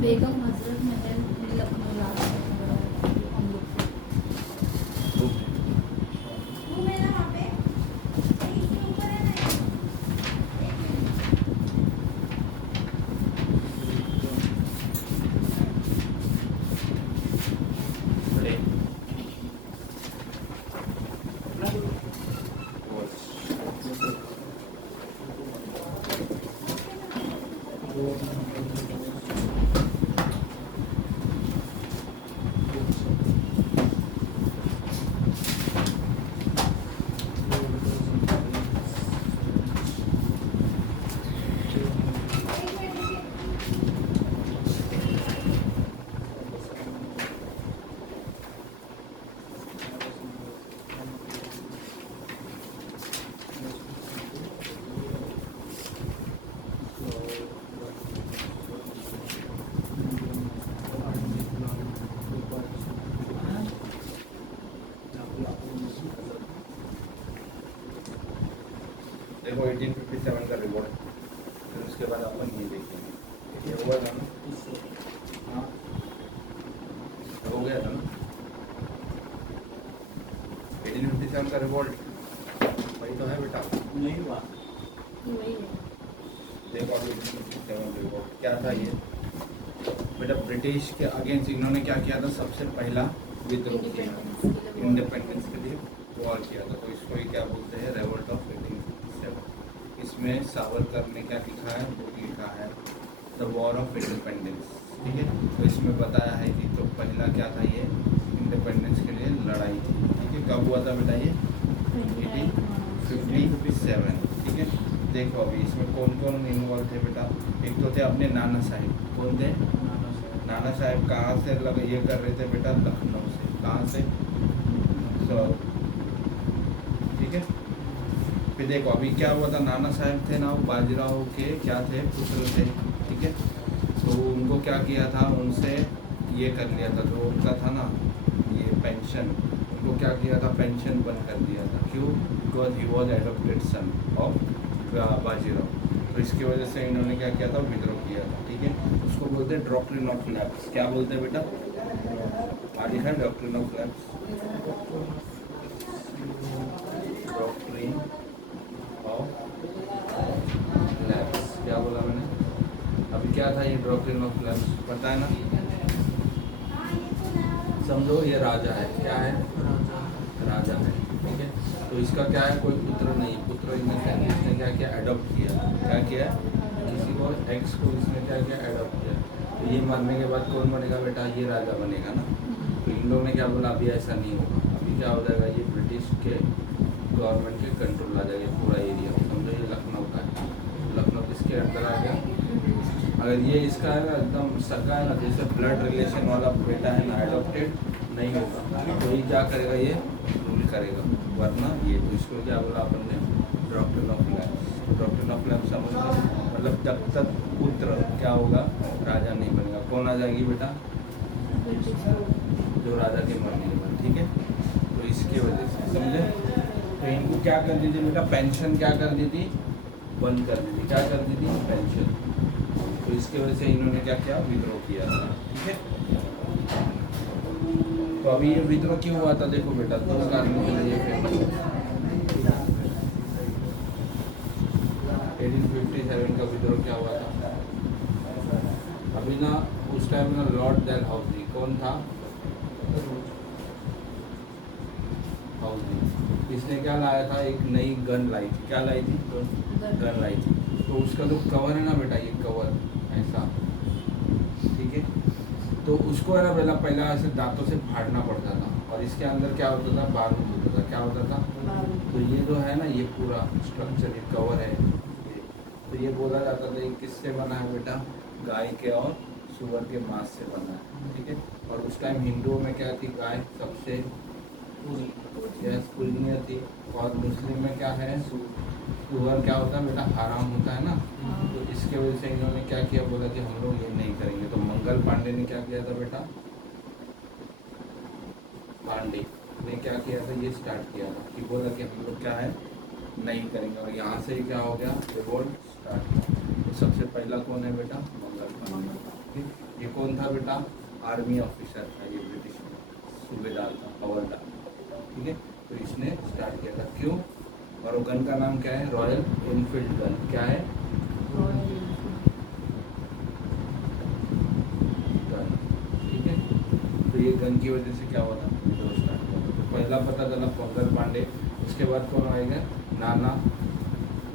Begum Hazrat Mahal Lucknow last हम लोग देखो 1857 का रिवॉर्ड, फिर उसके बाद अपन ये देखेंगे ये हुआ था ना, हाँ हो गया था ना 1857 का रिवॉल्ट, वही तो है बेटा, नहीं हुआ। वही है। देखो अभी 1857 रिवॉल्ट क्या था ये बेटा, ब्रिटिश के अगेंस्ट इन्होंने क्या किया था, सबसे पहला विद्रोह किया, इंडिपेंडेंस के लिए वॉर किया था, तो इसको ही क्या बोलते हैं, रेवोल्ट ऑफ 1857। इसमें सावरकर ने क्या लिखा है, बुक लिखा है द वॉर ऑफ इंडिपेंडेंस, ठीक है। तो इसमें बताया है कि तो पहला क्या था, ये इंडिपेंडेंस के लिए लड़ाई थी, ठीक है। कब हुआ था बेटा ये 1857, ठीक है। देखो अभी इसमें कौन कौन इन्वॉल्व थे बेटा, एक तो थे अपने नाना साहिब, कौन थे, नाना साहिब कहाँ से ये कर रहे थे बेटा, लखनऊ से, कहाँ से, तो ठीक है। फिर देखो अभी क्या हुआ था, नाना साहब थे ना, वो बाजीराव के क्या थे, पुत्र थे, ठीक है। तो उनको क्या किया था, उनसे ये कर लिया था, जो उनका था ना ये पेंशन, उनको क्या किया था, पेंशन बंद कर दिया था, क्यों, because he was adopted son of Bajirao. तो इसकी वजह से इन्होंने क्या किया था, विद्रोह किया था, ठीक है। उसको बोलते हैं डॉक्ट्रिन ऑफ लैप्स, क्या बोलते हैं बेटा, लिखा है doctrine of lapse, doctrine of lapse, क्या बोला मैंने अभी, क्या था ये डॉक्ट्रिन ऑफ लैप्स, पता है ना, समझो ये राजा है, क्या है, राजा है, ठीक है। तो इसका क्या है, कोई पुत्र नहीं, पुत्र इसने क्या किया, एडॉप्ट किया, क्या किया, किसी को एक्स को इसने क्या किया, एडॉप्ट किया। तो ये मरने के बाद कौन बनेगा बेटा, ये राजा बनेगा ना। तो इन लोगों ने क्या बोला, अभी ऐसा नहीं होगा, अभी क्या हो जाएगा, ये ब्रिटिश के गवर्नमेंट के कंट्रोल आ जाएगा पूरा एरिया, समझो ये लखनऊ का है, लखनऊ किसके अंदर आ गया, अगर ये इसका है ना एकदम सगा है ना, जैसे ब्लड रिलेशन वाला बेटा है ना, एडॉप्टेड नहीं होगा, तो ये क्या करेगा, ये रूल करेगा, वरना ये, तो इसको क्या बोला अपन ने, doctrine of lapse. Doctrine of lapse समझते, मतलब जब तक पुत्र क्या होगा, राजा नहीं बनेगा, कौन आ जाएगी बेटा, जो राजा के मरने के बाद, ठीक है। तो इसकी वजह से समझे, तो इनको क्या कर दी थी बेटा, पेंशन क्या कर दी थी, बंद कर दी थी, क्या कर दी थी, पेंशन। तो इसकी वजह से इन्होंने क्या किया, विद्रोह किया था, ठीक है। तो अभी ये विद्रोह क्यों हुआ था, देखो बेटा, दो कारणों के लिए 1857 का विद्रोह क्या हुआ था, अभी ना उस टाइम ना लॉर्ड डलहौजी, कौन था, हाउजी, इसने क्या लाया था, एक नई गन लाई थी, क्या लाई थी, गन लाई थी। तो उसका जो कवर है ना बेटा, ये कवर ऐसा, ठीक है। तो उसको है ना पहला ऐसे दांतों से फाड़ना पड़ता था, और इसके अंदर क्या होता था, बारूद होता था, क्या होता था, तो ये जो है ना, ये पूरा स्ट्रक्चर, ये कवर है ये, तो ये बोला जाता था ये किससे बना है बेटा, गाय के और सुअर के मांस से बना है, ठीक है। और उस टाइम हिंदुओं में क्या थी, गाय सबसे पूजनीय थी, और मुस्लिम में क्या है, सुअर क्या होता है बेटा, हराम होता है ना। तो इसके वजह से इन्होंने क्या किया, बोला कि हम लोग ये नहीं करेंगे। तो मंगल पांडे ने क्या किया था बेटा, पांडे ने क्या किया था, ये स्टार्ट किया था कि बोला कि हम लोग क्या है, नहीं करेंगे, और यहाँ से क्या हो गया, रिवोल्ट स्टार्ट। तो सबसे पहला कौन है बेटा, मंगल पांडे, ये कौन था बेटा, आर्मी ऑफिसर था ये, ब्रिटिश में सूबेदार था, हवलदार, ठीक है। तो इसने स्टार्ट किया था, क्यों, और वो गन का नाम क्या है, रॉयल एनफील्ड गन, क्या है, रॉयल एनफील्ड। गन, ठीक है। तो ये गन की वजह से क्या हुआ था, विद्रोह स्टार्ट हुआ था। तो पहला पता चला मंगल पांडे, उसके बाद कौन आएगा, नाना,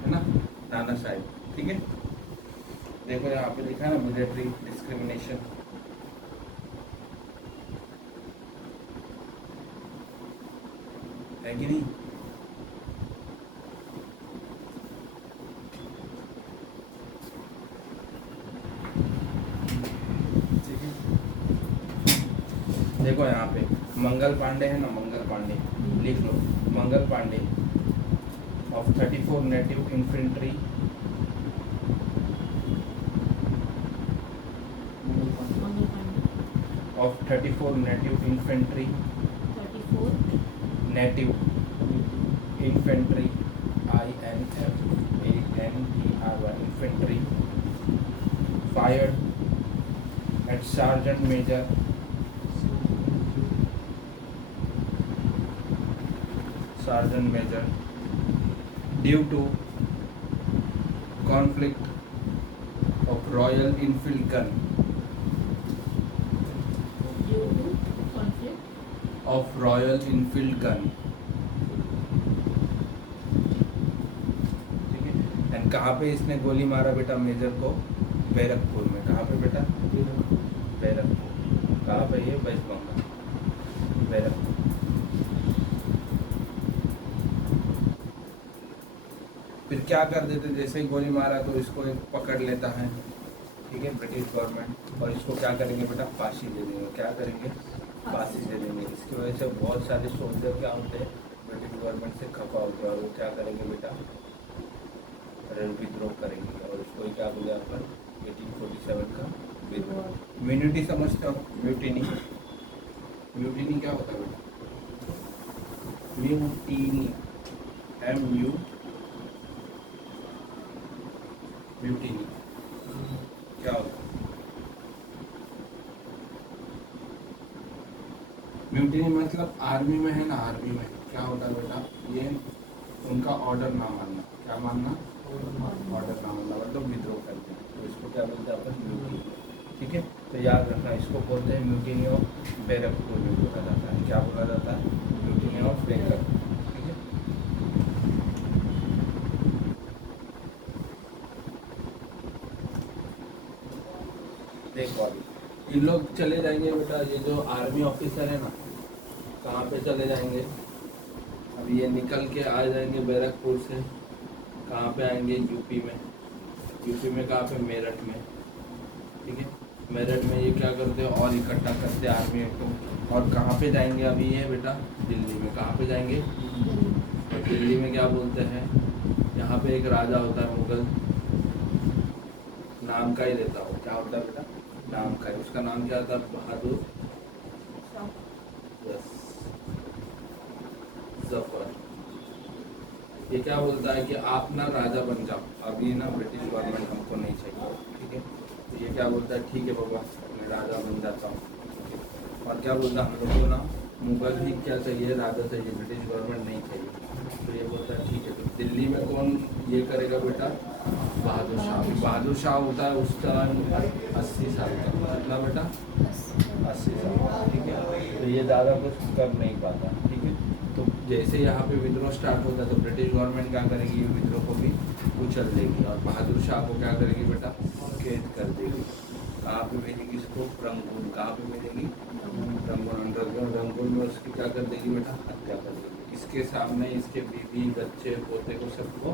है ना, नाना साहेब, ठीक है। देखो यहाँ पे लिखा है ना, मिलिट्री डिस्क्रिमिनेशन, है कि नहीं, ठीक है। देखो यहाँ पे मंगल पांडे है ना, मंगल पांडे लिख लो, Mangal Pandey of 34 native infantry, Mangal Pandey of 34 native infantry 34 native infantry INFANTRY infantry fired at sergeant major due to conflict of Royal Enfield gun due to conflict of Royal Enfield gun, ठीक है। एंड कहाँ पे इसने गोली मारा बेटा मेजर को, बैरकपुर में, कहाँ पे बेटा, बैरकपुर, कहाँ पे, ये वेस्ट बंगाल, बैरकपुर। फिर क्या कर देते, जैसे ही गोली मारा तो इसको एक पकड़ लेता है, ठीक है, ब्रिटिश गवर्नमेंट, और इसको क्या करेंगे बेटा, फांसी दे देंगे, क्या करेंगे, फांसी दे देंगे। इसकी वजह से बहुत सारे सोल्जर क्या होते हैं, ब्रिटिश गवर्नमेंट से खफा होते हैं, और वो क्या करेंगे बेटा, विद्रोह करेंगे, और उसको ही क्या बोले अपन, 1847 का विद्रोह। म्यूनिटी समझते हो, म्यूटिनी, म्यूटिनी क्या होता है बेटा, म्यूटिनी, MU, म्यूटिनी क्या होता है, म्यूटिनी मतलब आर्मी में है ना, आर्मी में क्या होता है बेटा, ये उनका ऑर्डर ना मानना, क्या मानना, ऑर्डर ना मानना, मतलब विद्रोह करते हैं, तो इसको क्या बोलते हैं अपन, म्यूटिनी, ठीक है। तो याद रखना, इसको बोलते हैं म्यूटिनी ऑफ बैरकपुर में बोला जाता है, क्या बोला जाता है, म्यूटिनी ऑफ बैरकपुर, ठीक है। देखो अभी इन लोग चले जाएंगे बेटा, ये जो आर्मी ऑफिसर है ना, कहाँ पे चले जाएंगे, अभी ये निकल के आ जाएंगे बैरकपुर से, कहाँ पे आएंगे, यूपी में, यूपी में कहाँ पे, मेरठ में, ठीक है। मेरठ में ये क्या करते हैं, और इकट्ठा करते हैं आर्मी को, और कहाँ पे जाएंगे अभी ये बेटा, दिल्ली में, कहाँ पे जाएंगे, तो दिल्ली में क्या बोलते हैं, यहाँ पे एक राजा होता है मुगल, नाम का ही रहता हो, क्या होता है बेटा, नाम का है, उसका नाम क्या था, बहादुर जफर। ये क्या बोलता है कि आप ना राजा बन जाओ, अभी ना ब्रिटिश गवर्नमेंट हमको नहीं चाहिए, ठीक है। तो ये क्या बोलता है, ठीक है बाबा मैं राजा बन जाता हूँ, और क्या बोलता है, हम लोग को ना मुगल ही क्या चाहिए, राजा चाहिए, ब्रिटिश गवर्नमेंट नहीं चाहिए। तो ये बोलता है ठीक है। तो दिल्ली में कौन ये करेगा बेटा, बहादुर शाह। बहादुर शाह होता है उस टाइम 80 साल का, कितना बेटा, 80 साल, ठीक है। तो ये ज़्यादा कुछ कर नहीं पाता, ठीक है। तो जैसे यहाँ पे विद्रोह स्टार्ट होता है तो ब्रिटिश गवर्नमेंट क्या करेगी, विद्रोह को भी कुचल देगी, और बहादुर शाह को क्या करेगी बेटा, कैद कर देगी। कहाँ पे मिलेगी इसको, रंगून, कहाँ पे मिलेगी, रंगून, अंडरग्राउंड रंगून में उसकी क्या कर देगी बेटा, हत्या कर देगी। इसके सामने इसके बीवी बच्चे पोते को सबको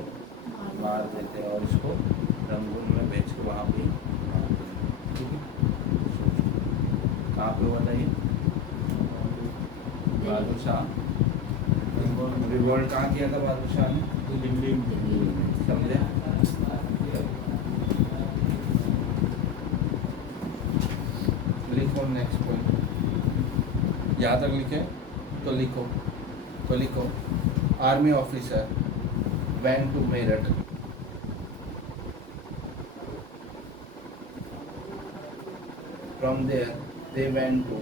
मार देते हैं, और इसको रंगून में बेच के वहाँ भी मार देते हैं, ठीक है। कहाँ पे हुआ था ये, बहादुर शाह रिवॉल्ट कहाँ किया था बहादुर शाह ने, दिल्ली, समझे। लिखो नेक्स्ट पॉइंट, यहाँ तक लिखे तो लिखो army officer went to Meerut, From there, they went to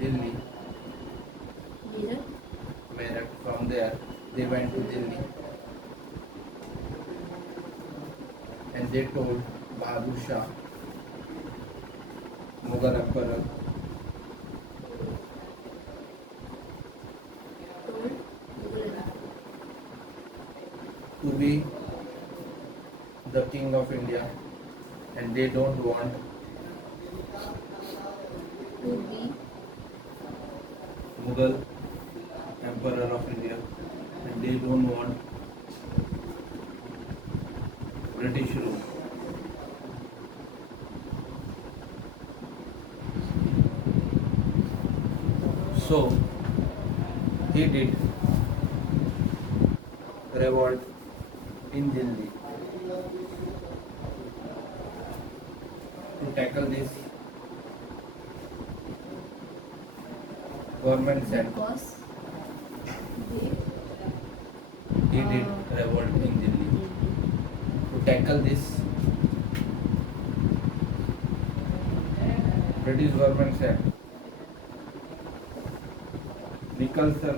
Delhi. Meerut. Meerut. From there, they went to Delhi, and they told Bahadur Shah, Mughal Emperor, Told Mughal to be the king of India, and they don't want to be Mughal Emperor of India, and they don't want British rule. So he did revolt in Delhi to tackle this government said because he did revolt in Delhi to tackle this British government said Nicholson,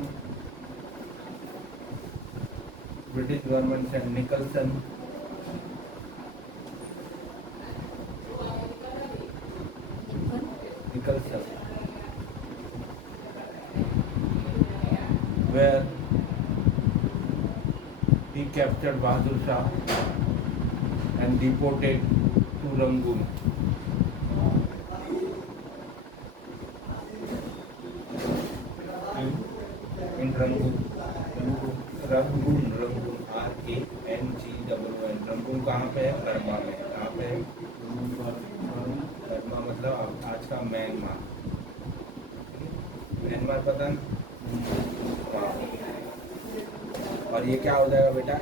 British government said Nicholson where he captured Bahadur Shah and deported to Rangoon. In Rangoon, RANGOON, Rangoon कहाँ पे है? Burma में. कहाँ पे है? Burma मतलब आज का म्यांमार. म्यांमार पता है? हाँ. और ये क्या हो जाएगा बेटा?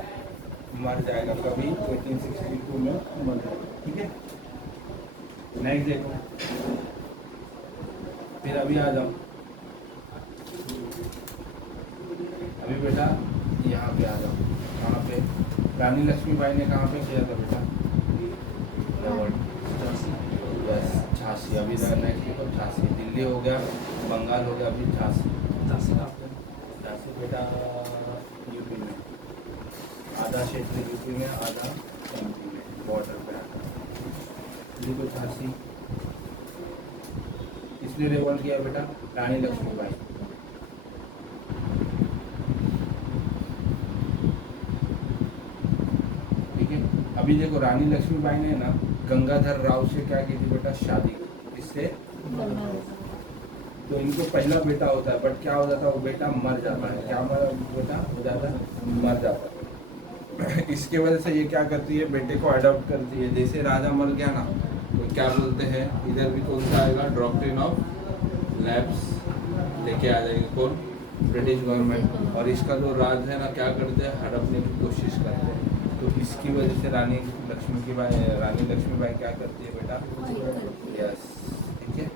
मर जाएगा कभी 1862 में मर जाएगा. ठीक है. नेक्स्ट देखो. फिर अभी आ जाओ. अभी बेटा यहाँ पे आ जाओ. कहाँ पे? रानी लक्ष्मीबाई ने कहाँ पे किया था बेटा? यस, झांसी. अभी नेक्स्ट देखो झांसी. दिल्ली हो गया, बंगाल हो गया, अभी झांसी. झांसी बेटा यूपी में. आधा क्षेत्र यूपी में, आधा एमपी में, बॉर्डर पे आता है. देखो झांसी किसने रेवॉल्ट किया बेटा? रानी लक्ष्मीबाई. अभी देखो रानी लक्ष्मीबाई ने ना गंगाधर राव से क्या की थी बेटा? शादी. इससे तो इनको पहला बेटा होता है, बट क्या हो जाता है? वो बेटा मर जाता है. क्या बेटा हो जाता है? मर जाता है. इसके वजह से ये क्या करती है? बेटे को अडॉप्ट करती है. जैसे राजा मर गया ना तो क्या बोलते हैं? इधर भी कौन सा आएगा? डॉक्ट्रिन ऑफ लैप्स लेके आ जाएंगे. कौन? British government. और इसका जो राज है ना क्या करते हैं? हड़पने की कोशिश करते हैं. तो इसकी वजह से रानी लक्ष्मीबाई क्या करती है बेटा? यस. ठीक है.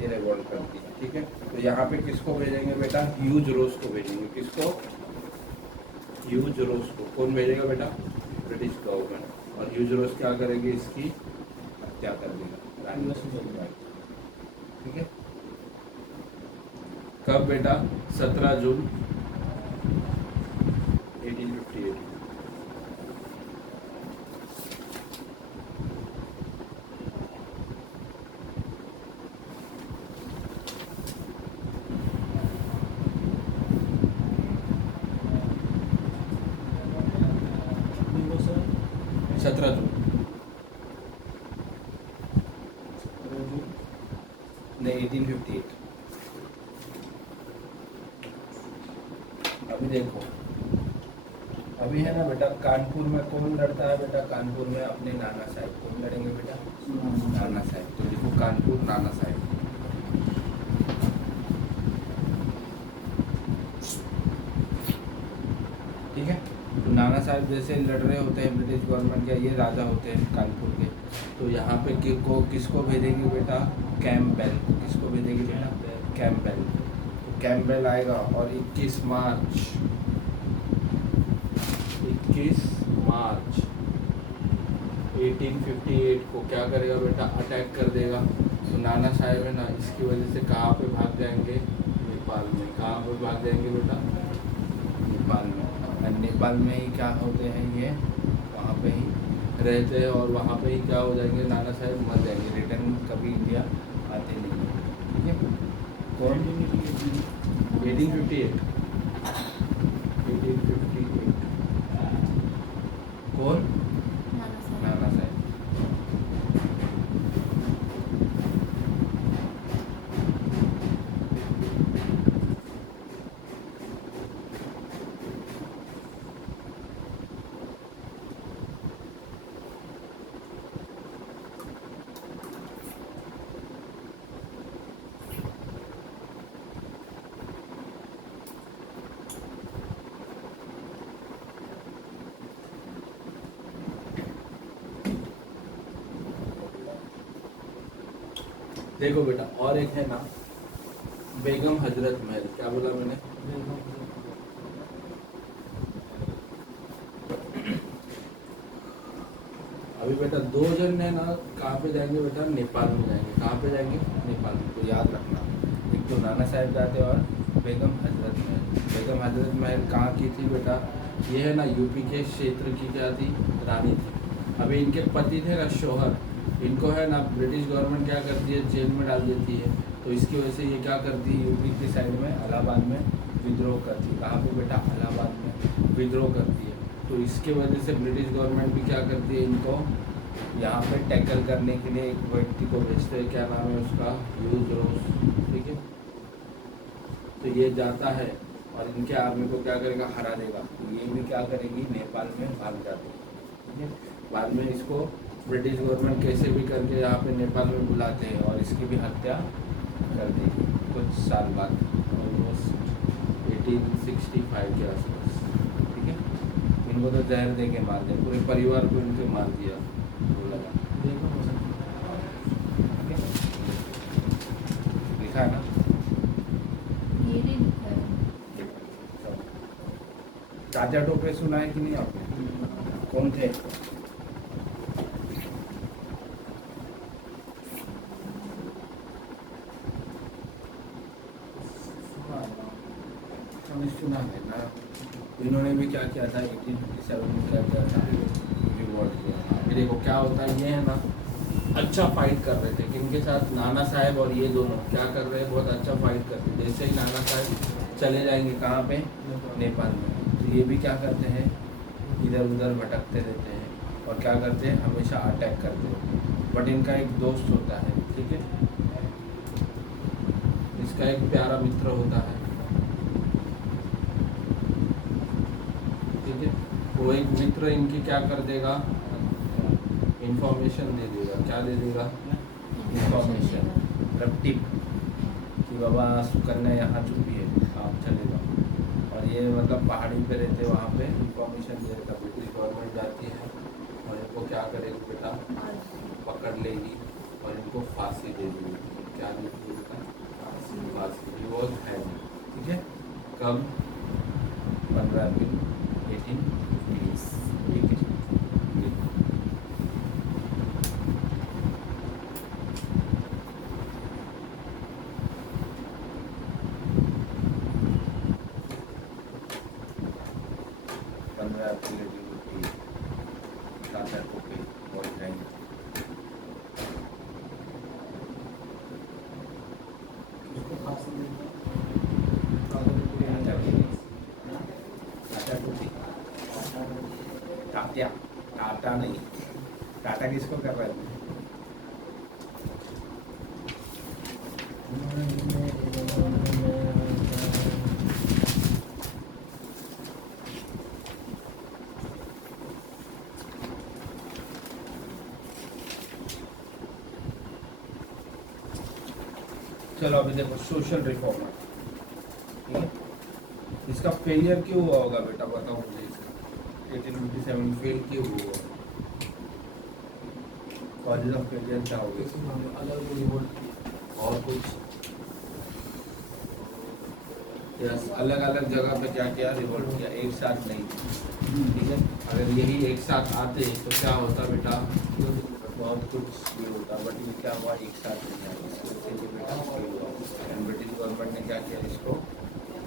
ये रिवॉल्ट करती है. ठीक है. तो यहाँ पे किसको भेजेंगे बेटा? ह्यूज रोज को भेजेंगे. किसको? ह्यूज रोज को. कौन भेजेगा बेटा? British government. और ह्यूज रोज क्या करेगी? इसकी हत्या कर देगा रानी लक्ष्मीबाई. ठीक है. कब बेटा? 17 जून 1858. नहीं 1858. अभी देखो, अभी है ना बेटा कानपुर में कौन लड़ता है बेटा? कानपुर में अपने नाना साहब. कौन लड़ेंगे बेटा? नाना साहब. तो देखो कानपुर नाना साहब. ठीक है. तो नाना साहब जैसे लड़ रहे होते हैं ब्रिटिश गवर्नमेंट के, ये राजा होते हैं कानपुर के. तो यहाँ पे किसको भेजेंगे बेटा? कैम्पबेल. किसको भेजेंगे बेटा? कैम्पबेल. तो कैम्पबेल आएगा और 21 मार्च 1858 को क्या करेगा बेटा? अटैक कर देगा. तो नाना साहेब है ना, इसकी वजह से कहाँ पे भाग जाएंगे? नेपाल में। कहाँ पे भाग जाएंगे बेटा? नेपाल में। और नेपाल में ही क्या होते हैं ये, वहाँ पे ही रहते हैं और वहाँ पे ही क्या हो जाएंगे? नाना साहेब मर जाएंगे, रिटर्न कभी इंडिया आते नहीं हैं। ठीक है। कौन? 1858। 1858 कौन? नाना साहब। नाना साहेब। देखो बेटा, और एक है ना बेगम हजरत महल। क्या बोला मैंने? अभी बेटा दो जन है ना, कहाँ पे जाएंगे बेटा? नेपाल में जाएंगे। कहाँ पे जाएंगे? नेपाल में। तो याद रखना, एक तो नाना साहेब जाते और बेगम हजरत महल। बेगम हजरत महल कहाँ की थी बेटा? ये है ना यूपी के क्षेत्र की क्या थी? रानी थी। अभी इनके पति थे ना शोहर, इनको है ना ब्रिटिश गवर्नमेंट क्या करती है? जेल में डाल देती है। तो इसकी वजह से ये क्या करती है? यूपी की साइड में इलाहाबाद में विद्रोह करती है। कहाँ पे बेटा? इलाहाबाद में विद्रोह करती है। तो इसके वजह से ब्रिटिश गवर्नमेंट भी क्या करती है? इनको यहाँ पे टैकल करने के लिए एक व्यक्ति को भेजते हैं। क्या नाम है उसका? ह्यूज रोज। ठीक है। तो ये जाता है और इनके आर्मी को क्या करेगा? हरा देगा। तो ये भी क्या करेगी? नेपाल में भाग जाती है। ठीक है। बाद में इसको ब्रिटिश गवर्नमेंट कैसे भी करके यहाँ पे नेपाल में बुलाते हैं और इसकी भी हत्या कर देगी कुछ साल बाद, ऑलमोस्ट 1865 के आसपास। ठीक है। इनको तो जहर दे के मार दिया, पूरे परिवार को इनके मार दिया। बोला लिखा है ना? ये नहीं लिखा है। ताजा टोपे सुना है कि नहीं आपने? कौन थे? सुना है ना? इन्होंने भी क्या किया था? 1857 में क्या किया था? रिवॉल्ट किया था। अभी देखो क्या होता है, ये है ना अच्छा फाइट कर रहे थे। किनके साथ? नाना साहेब और ये दोनों क्या कर रहे हैं? बहुत अच्छा फाइट करते हैं। जैसे ही नाना साहेब चले जाएंगे कहाँ पे? नेपाल में। तो ये भी क्या करते हैं? इधर उधर भटकते रहते हैं और क्या करते हैं? हमेशा अटैक करते हैं। बट इनका एक दोस्त होता है। ठीक है। इसका एक प्यारा मित्र होता है। ठीक है। वो एक मित्र इनकी क्या कर देगा? इंफॉर्मेशन दे देगा। क्या दे देगा? इंफॉर्मेशन, मतलब टिप कि बाबा सुकन्या यहाँ छुपी है, आप चले जाओ। और ये मतलब पहाड़ी पे रहते, वहाँ पे इंफॉर्मेशन दे देगा। ब्रिटिश गवर्नमेंट जाती है और इनको क्या करेगी बेटा? पकड़ लेगी और इनको फांसी दे देगी। क्या दे देगी बेटा? फांसी। He was hang. ठीक है। कब? 15 अप्रैल 1820। ठीक है। टाटा नहीं, टाटा किसको कर रहे थे? चलो अभी देखो सोशल रिफॉर्मर। ठीक है। इसका फेलियर क्यों हुआ होगा बेटा? बताओ मुझे। इसका 1857 फेल क्यों हुआ? कॉलेज ऑफ फेलियर क्या हो गया? अलग रिवोल्ट और कुछ? यस, अलग अलग जगह पे क्या किया? रिवोल्ट किया, एक साथ नहीं। ठीक है। अगर यही एक साथ आते तो क्या होता बेटा? बहुत कुछ ये होता, बट ये क्या हुआ एक साथ नहीं आया, इसकी वजह से ये बेटा फेल हुआ एंड ब्रिटिश गवर्नमेंट ने क्या किया, इसको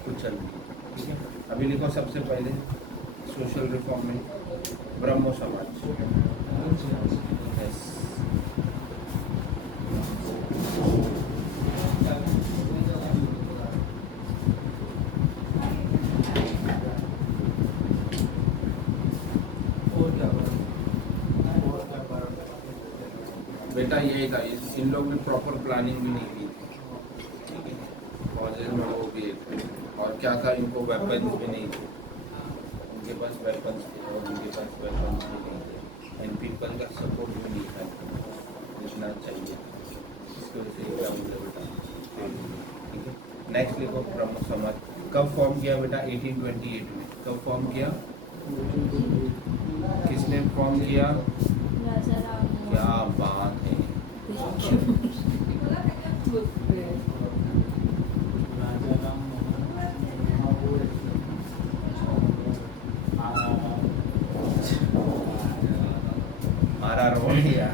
कुचल दिया। ठीक है, अभी लिखो सबसे पहले सोशल रिफॉर्म में ब्रह्मो समाज। यस, और क्या कारण? बेटा यही था, इन लोग ने प्रॉपर प्लानिंग भी नहीं की थी, ठीक है, कॉजेज में वो भी एक थे। और क्या था, इनको वेपन्स भी नहीं थे, उनके पास वेपन्स थे और उनके पास वेपन्स भी नहीं थे एंड पीपल का सपोर्ट भी नहीं था जितना चाहिए, इसकी वजह से क्या मुझे बेटा fail हुआ। ठीक है, नेक्स्ट लिखो ब्रह्म समाज कब फॉर्म किया बेटा, 1828 में। कब फॉर्म किया, किसने फॉर्म किया, राजा राम क्या बात है, राजा राम मोहन मारा रोल किया।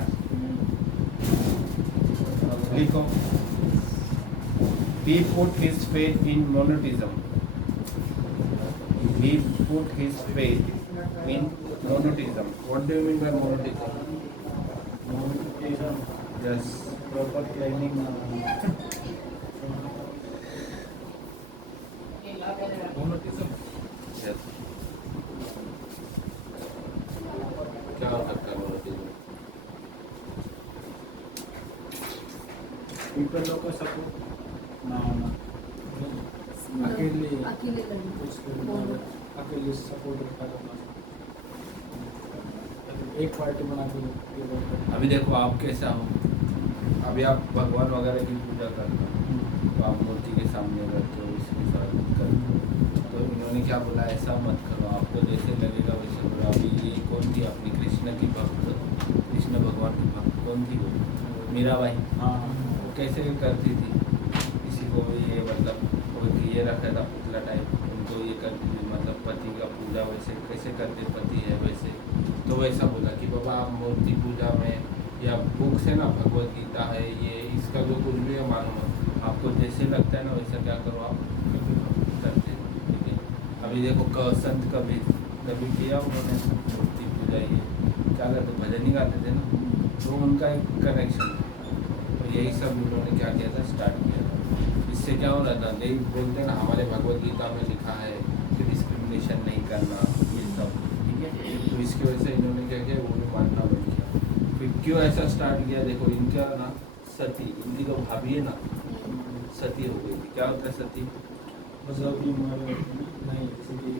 लिखो, he put his faith in monotheism. He put his faith in monotheism. What do you mean by monotheism? Yes. Proper planning Monotheism. Yes. क्या हो सकता है monotheism? पीपल लोग का सपोर्ट ना होना, अकेले अकेले लड़ना अकेले सपोर्ट रखा करना, एक पार्टी बना के। अभी देखो आप कैसा हो, अभी आप भगवान वगैरह की पूजा करते हो तो आप मूर्ति के सामने रहते हो, इसके साथ करते हो, तो इन्होंने क्या बोला, ऐसा मत करो, आपको जैसे लगेगा वैसे करो। अभी ये कौन थी अपनी कृष्ण की भक्त, कृष्ण भगवान की भक्त कौन थी वो, मीराबाई। हाँ वो कैसे करती थी, किसी को ये मतलब कोई ये रखा था पुतला टाइप, उनको ये करती थी, मतलब पति का पूजा वैसे कैसे करते, पति है वैसे। तो वैसा बोला कि बाबा आप मूर्ति पूजा में या बुक से ना, भगवत गीता है ये, इसका जो कुछ भी है मालूम, आपको जैसे लगता है ना वैसा क्या करो आप करते हो। ठीक है, अभी देखो संत कबीर कभी किया उन्होंने मूर्ति पूजा, ये क्या करते, भजन ही गाते थे ना, तो उनका एक कनेक्शन था। तो यही सब उन्होंने क्या किया था, स्टार्ट किया था। इससे क्या हो रहा था, नहीं बोलते ना हमारे भगवत गीता में लिखा है कि डिस्क्रिमिनेशन नहीं करना, ये सब। ठीक है, तो इसकी वजह से इन्होंने क्या किया, वो भी मानना बंद किया। फिर क्यों ऐसा स्टार्ट किया, देखो इनका ना सती, इनकी जो भाभी है ना सती हो गई थी। क्या होता है सती, मतलब कि नहीं इसीलिए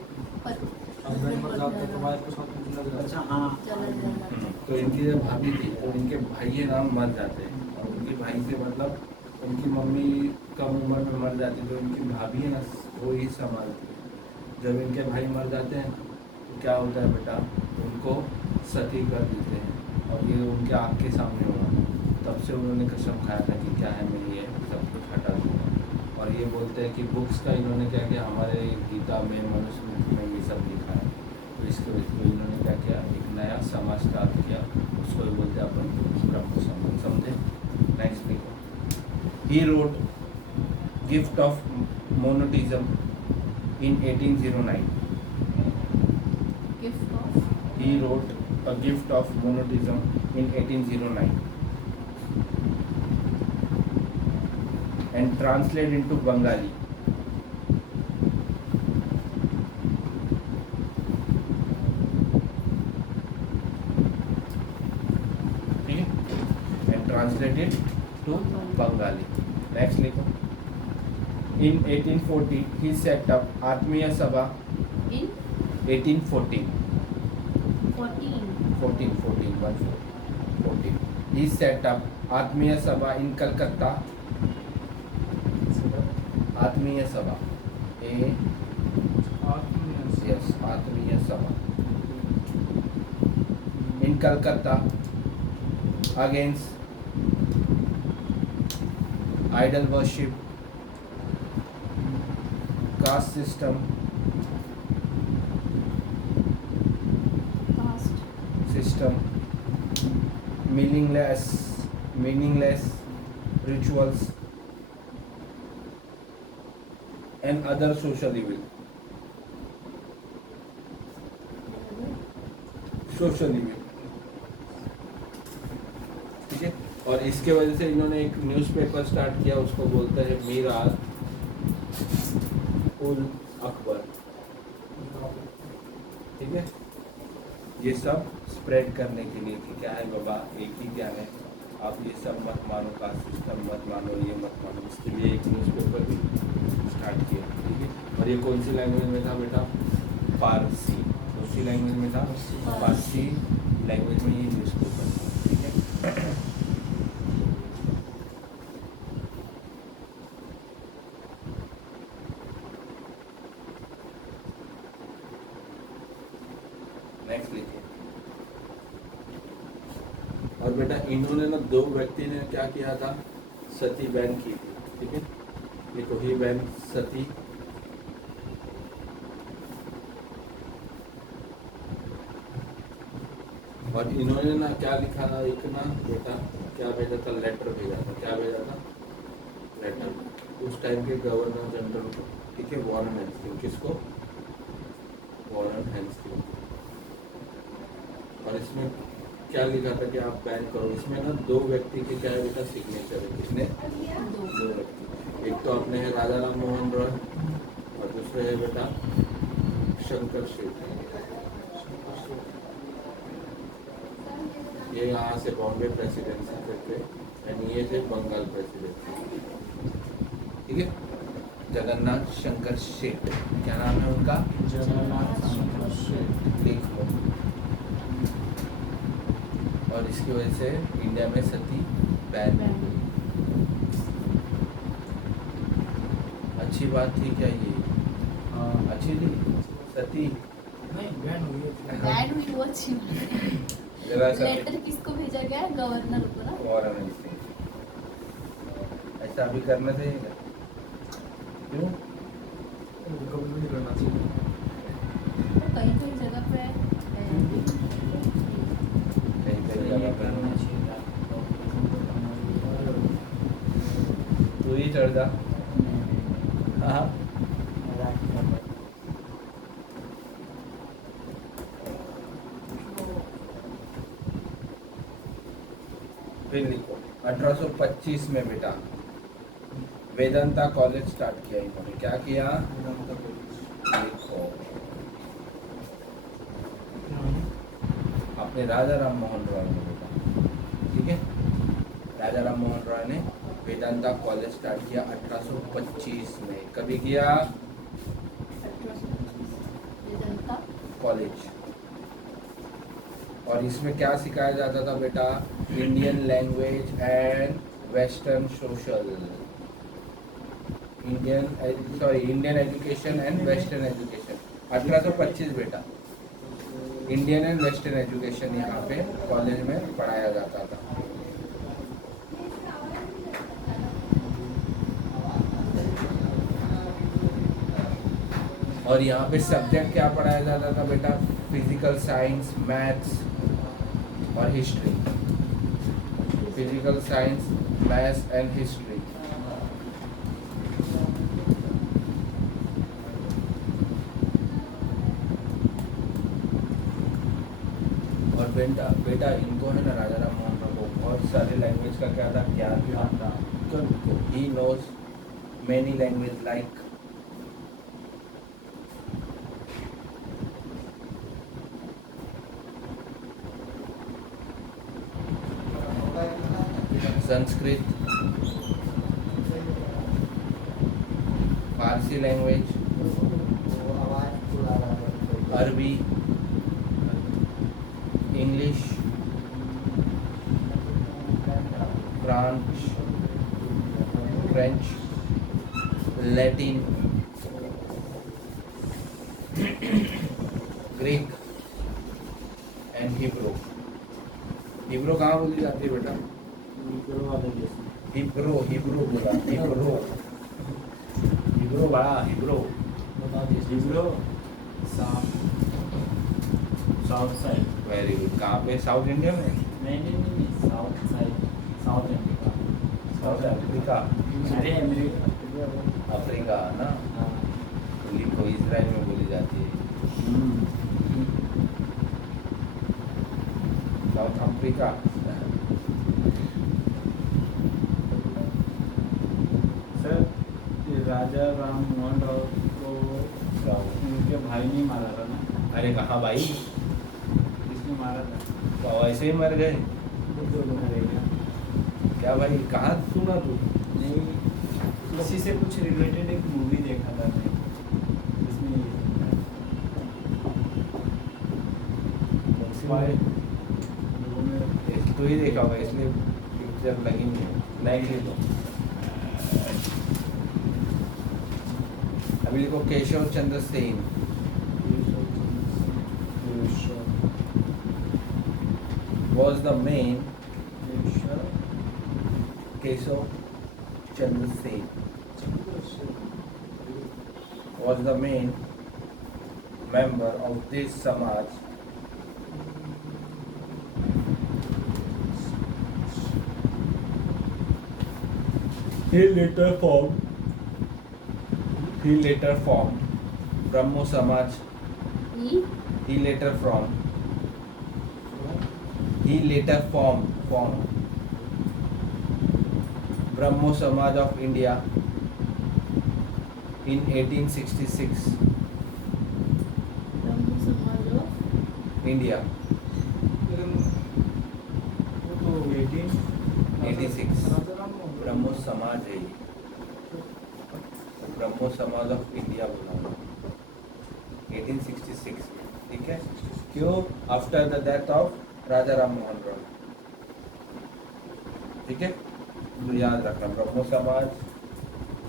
हस्बैंड मर जाता है तो वाइफ को साथ में लग जाता है। अच्छा हाँ चला जाना। तो इनकी जो भाभी थी तो इनके भाई है ना मर जाते हैं, और उनके भाई से मतलब उनकी मम्मी कम उम्र में मर जाती, तो इनकी भाभी है ना वो ही संभालती है। जब इनके भाई मर जाते हैं तो क्या होता है बेटा, उनको सती कर देते हैं, और ये उनके आँख के सामने हुआ। तब से उन्होंने कसम खाया था कि क्या है, मैं ये सब कुछ हटा दूँगा। और ये बोलते हैं कि बुक्स का इन्होंने क्या किया, हमारे गीता में मनुस्मृति में ये सब लिखा है, तो इसके वजह से इन्होंने क्या किया, एक नया समाज स्टार्ट किया, उसको ही बोलते हैं अपन ब्रह्म समाज। समझे, नेक्स्ट देखो, he wrote gift of monotheism in 1809. Gift of He wrote a gift of monotheism in 1809 and translated into Bengali. Okay? And translated to Bengali. Next, लिखो. In 1840, he set up Atmiya Sabha. In 1814. 14 14. He set up Atmiya Sabha in Calcutta. Atmiya Sabha. Yes, Atmiya Sabha. In Calcutta against idol worship, caste system, caste meaningless rituals and other social evil. ठीक है। और इसके वजह से इन्होंने एक newspaper start किया, उसको बोलते हैं मीरात उल अकबर। ठीक है, ये सब स्प्रेड करने के लिए कि क्या है बाबा, एक ही क्या है, आप ये सब मत मानो, कास्ट सिस्टम मत मानो, ये मत मानो, इसके लिए एक न्यूज़पेपर भी स्टार्ट किया। ठीक है, और ये कौन सी लैंग्वेज में था बेटा? फारसी। कौन सी लैंग्वेज में था? फारसी लैंग्वेज में ये न्यूज़पेपर था। ठीक है, नेक्स्ट लिखिए। और बेटा इन्होंने ना, दो व्यक्ति ने क्या किया था, सती बैन की थी। ठीक है, देखो ही बैन सती, और इन्होंने ना क्या लिखा था, एक ना बेटा क्या भेजा था, लेटर भेजा था। क्या भेजा था? लेटर। उस टाइम के गवर्नर जनरल को। ठीक है, वॉरेन हेस्टिंग। किसको? Warren Hasting. और इसमें क्या लिखा था कि आप बैन करो। इसमें ना दो व्यक्ति के क्या है बेटा, सिग्नेचर है। कितने? दो व्यक्ति। एक तो अपने है राजा राम मोहन रॉय, और दूसरे है बेटा शंकर शेठ। ये यहाँ से बॉम्बे प्रेसिडेंसी से थे, एंड ये थे बंगाल प्रेसिडेंट। ठीक है, जगन्नाथ शंकर शेठ। क्या नाम है उनका? जगन्नाथ शंकर शेठ। देखो, और इसकी वजह से इंडिया में सती बैन हुई। अच्छी बात थी क्या ये? हाँ, अच्छी थी सती? नहीं बैन हुई है। बैन हुई वो अच्छी बात है। जरा सा लेटर किसको भेजा गया? गवर्नर को ना। Warren Hasting. ऐसा अभी करना चाहिए क्या? क्यों? कभी भी नहीं करना चाहिए। कहीं कहीं जगह पे कहीं कहीं जगह पर करना चाहिए। तू ही चढ़ जा। हाँ, फिर लिखो 1825 में बेटा वेदांता कॉलेज स्टार्ट किया इन्होंने। क्या किया? लिखो, अपने राजा राम मोहन रॉय ने बेटा। ठीक है, राजा राम मोहन रॉय ने वेदांता कॉलेज स्टार्ट किया 1825 में। कभी किया? जनता कॉलेज। और इसमें क्या सिखाया जाता था बेटा? Indian language and western social, Indian education and western education. 1825 बेटा इंडियन एंड वेस्टर्न एजुकेशन यहाँ पे कॉलेज में पढ़ाया जाता था। और यहाँ पे सब्जेक्ट क्या पढ़ाया जाता था बेटा? फिजिकल साइंस, मैथ्स और history. Physical science, maths and history. और बेटा इनको है ना, राजा राम मोहन राय को बहुत सारे लैंग्वेज का क्या था, ज्ञान था। He knows many language like Sanskrit, Farsi language, अरबी, English, French, Latin, Greek and Hebrew. Hebrew कहाँ बोली जाती है बेटा? हिब्रू बोला, हिब्रू बड़ा, Hebrew south side. Very good. कहाँ पे? साउथ इंडिया में। नहीं साउथ अमेरिका। साउथ अफ्रीका, अरे अमेरिका। अफ्रीका ना, हाँ। लिखो इजराइल में बोली जाती है। South Africa. सर ये राजा राम मोहन राव को उनके भाई ने मारा था ना? अरे कहाँ भाई, किसने मारा था? तो ऐसे ही मर गए अरे क्या भाई, कहाँ सुना तू? नहीं, इसी से कुछ रिलेटेड एक मूवी देखा था मैं, इसमें ये था। लोगों में तो ही देखा होगा इसलिए पिक्चर लगी नहीं तो। अभी देखो Keshav Chandra Sen was the main, Keshav Chandra Sen was the main member of this Samaj. He later formed Brahmo Samaj. He later formed Brahmo Samaj of India in 1866. ब्रह्म समाज ऑफ India, वो तो 86 ब्रह्मो समाज है ये, ब्रह्मो समाज ऑफ इंडिया बोला 1866 में, ठीक है। क्यों? आफ्टर द डेथ ऑफ राजा राम मोहन राय, ठीक है। तो याद रखना, ब्रह्मो समाज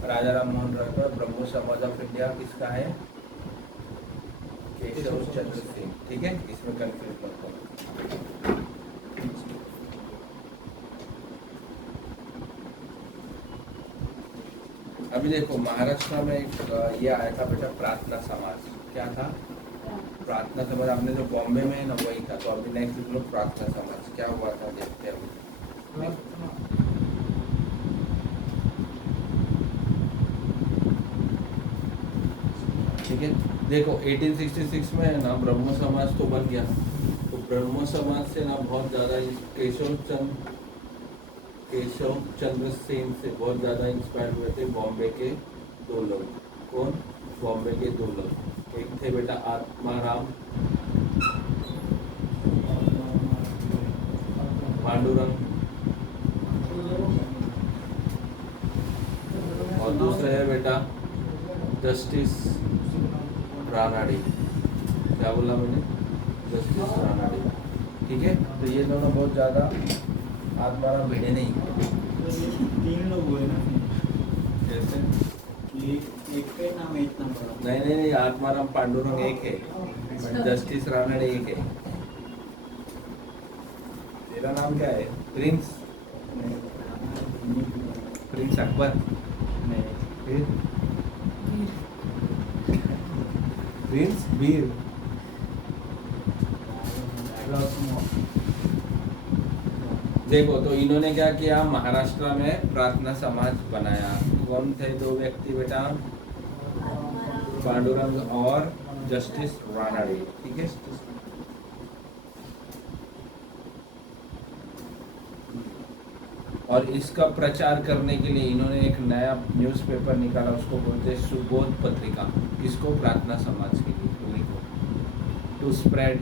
राजा राम मोहन राय का, ब्रह्मो समाज ऑफ इंडिया किसका है? केशव चंद्र सिंह, ठीक है। इसमें कंफ्यूज मत करो। अभी देखो महाराष्ट्र में एक ये आया था बेटा, प्रार्थना समाज। क्या था? प्रार्थना समाज। आपने जो बॉम्बे में है ना वही था। तो अभी नेक्स्ट लिख लो प्रार्थना समाज क्या हुआ था, देखते हैं अभी। ठीक है, देखो 1866 में है ना ब्रह्मो समाज तो बन गया। तो ब्रह्मो समाज से ना बहुत ज़्यादा केशव चंद्र सेन से बहुत ज़्यादा इंस्पायर हुए थे बॉम्बे के दो लोग। कौन? बॉम्बे के दो लोग। एक थे बेटा आत्माराम पांडुरंग, और दूसरे है बेटा जस्टिस रानाडे। क्या बोला मैंने? जस्टिस रानाडे, ठीक है। तो ये दोनों बहुत ज़्यादा, आत्माराम भिड़े नहीं। 3 लोग हुए ना? जैसे एक का ही नाम है इतना बड़ा? नहीं, आत्माराम पांडुरंग एक है, जस्टिस रानाडे एक है। तेरा नाम क्या है? प्रिंस अकबर। नहीं, फिर प्रिंस वीर। देखो तो इन्होंने क्या किया, महाराष्ट्र में प्रार्थना समाज बनाया। कौन थे दो व्यक्ति बेटा? पांडुरंग और जस्टिस रानाडे, ठीक है। और इसका प्रचार करने के लिए इन्होंने एक नया न्यूज़पेपर निकाला, उसको बोलते हैं सुबोध पत्रिका। किसको? प्रार्थना समाज के लिए। तो लिखो टू स्प्रेड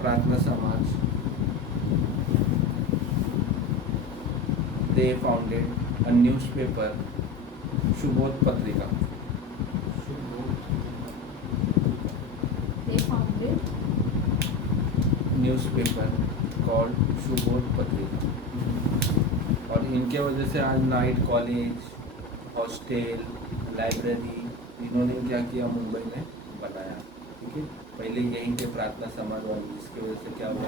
प्रार्थना समाज, they founded a newspaper, Shubodh Patrika. they founded Newspaper called Shubodh Patrika. और इनके वजह से आज नाइट कॉलेज, हॉस्टल, लाइब्रेरी इन्होंने क्या किया मुंबई में बनाया, ठीक है। पहले यहीं के प्रार्थना समाज वाले, जिसकी वजह से क्या हुआ,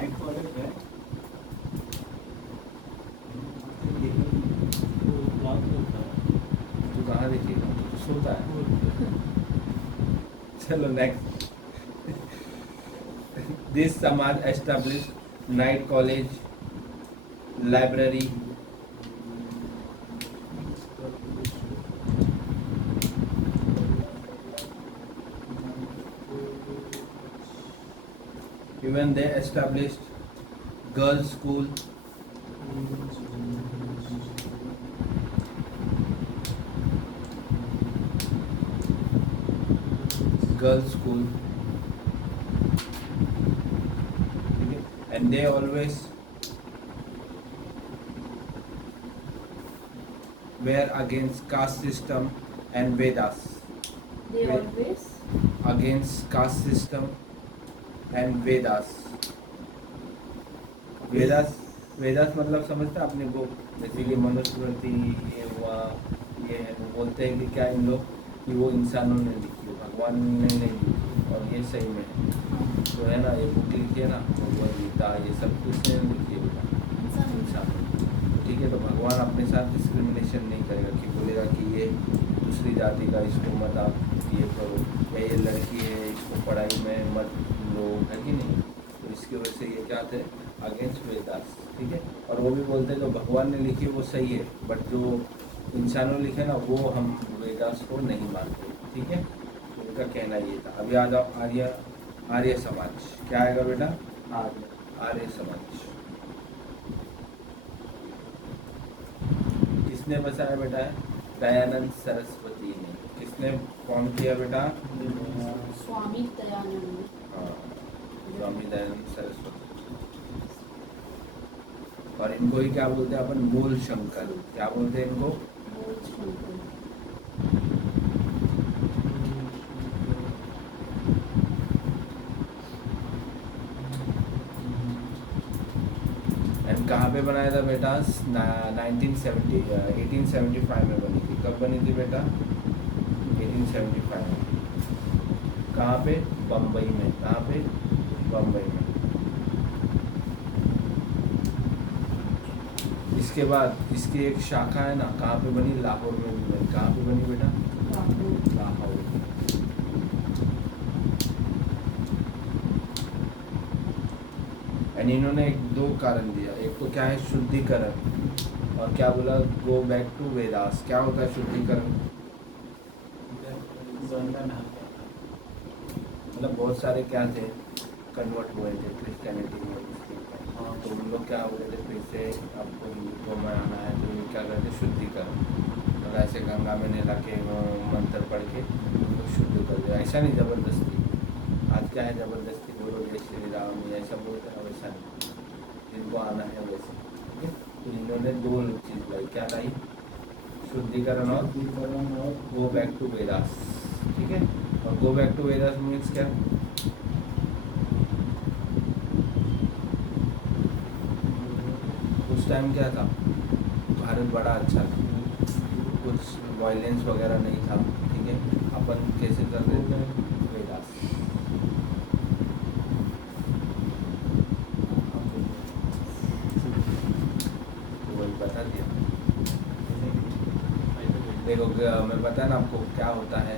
तू कहाँ देखिएगा, तू सोता है। चलो नेक्स्ट। दिस समाज establish night college library, even they established girls school, girls school, okay? And they always were against caste system and Vedas. They Ve- always Against caste system and Vedas. Vedas मतलब समझते हैं अपने को, जैसे कि मनुस्मृति ये हुआ, ये है, वो बोलते हैं कि क्या इन लोग कि वो इंसानों ने लिखी हो, भगवान ने नहीं लिखी, और ये सही में है। तो है ना, ये बुक लिखी है ना भगवद गीता, ये सब कुछ ने लिखी है बेटा, इंसान। ठीक है, तो भगवान अपने साथ डिस्क्रिमिनेशन नहीं करेगा कि बोलेगा कि ये दूसरी जाति का, इसको मत आप ये करो, या ये लड़की है इसको पढ़ाई में मत लो, है कि नहीं। तो इसकी वजह से ये क्या थे, अगेंस्ट वेदास। ठीक है, और वो भी बोलते हैं जो भगवान ने लिखी वो सही है, बट जो इंसानों लिखे ना वो हम वेदास को नहीं मानते। ठीक है, तो उनका कहना ये था। अभी आ जाओ आर्य समाज। क्या आएगा बेटा, आर्य समाज। किसने बसाया बेटा, दयानंद सरस्वती ने। किसने फॉर्म किया बेटा, स्वामी दयानंद। हाँ, स्वामी दयानंद सरस्वती। और इनको ही क्या बोलते हैं अपन, मूल शंकर। क्या बोलते हैं इनको, एंड कहाँ पे बनाया था बेटा, 1875 में बनी थी। कब बनी थी बेटा, 1875 में। कहाँ पे, बम्बई में। कहाँ पे, बम्बई में। इसके बाद इसकी एक शाखा है ना, कहाँ पे बनी, लाहौर में भी बनी। कहाँ पे बनी बेटा, लाहौर। एंड इन्होंने एक दो कारण दिया, एक तो क्या है शुद्धिकरण, और क्या बोला, गो बैक टू वेदास। क्या होता है शुद्धिकरण, मतलब बहुत सारे क्या थे, कन्वर्ट हुए थे क्रिश्चियनिटी में। तो उन लोग क्या बोले थे, फिर से आपको हिंदुत्व में आना है, तो ये क्या करते, शुद्धिकरण। तो ऐसे गंगा में नहला के मंत्र पढ़ के उनको शुद्ध कर दिया। ऐसा नहीं ज़बरदस्ती, आज क्या है ज़बरदस्ती बोलो जय श्री राम, ये ऐसा बोलते हैं, वैसा नहीं, जिनको आना है वैसे। ठीक है, तो इन्होंने दो चीज़ लाई, क्या लाई, शुद्धिकरण और गो बैक टू वेदास। ठीक है, और go back to Vedas means क्या, उस टाइम क्या था, भारत बड़ा अच्छा था, कुछ वायलेंस वगैरह नहीं था। ठीक है, अपन कैसे कर रहे थे, वेदास। तो वही बता दिया। देखो मैं बता ना आपको क्या होता है,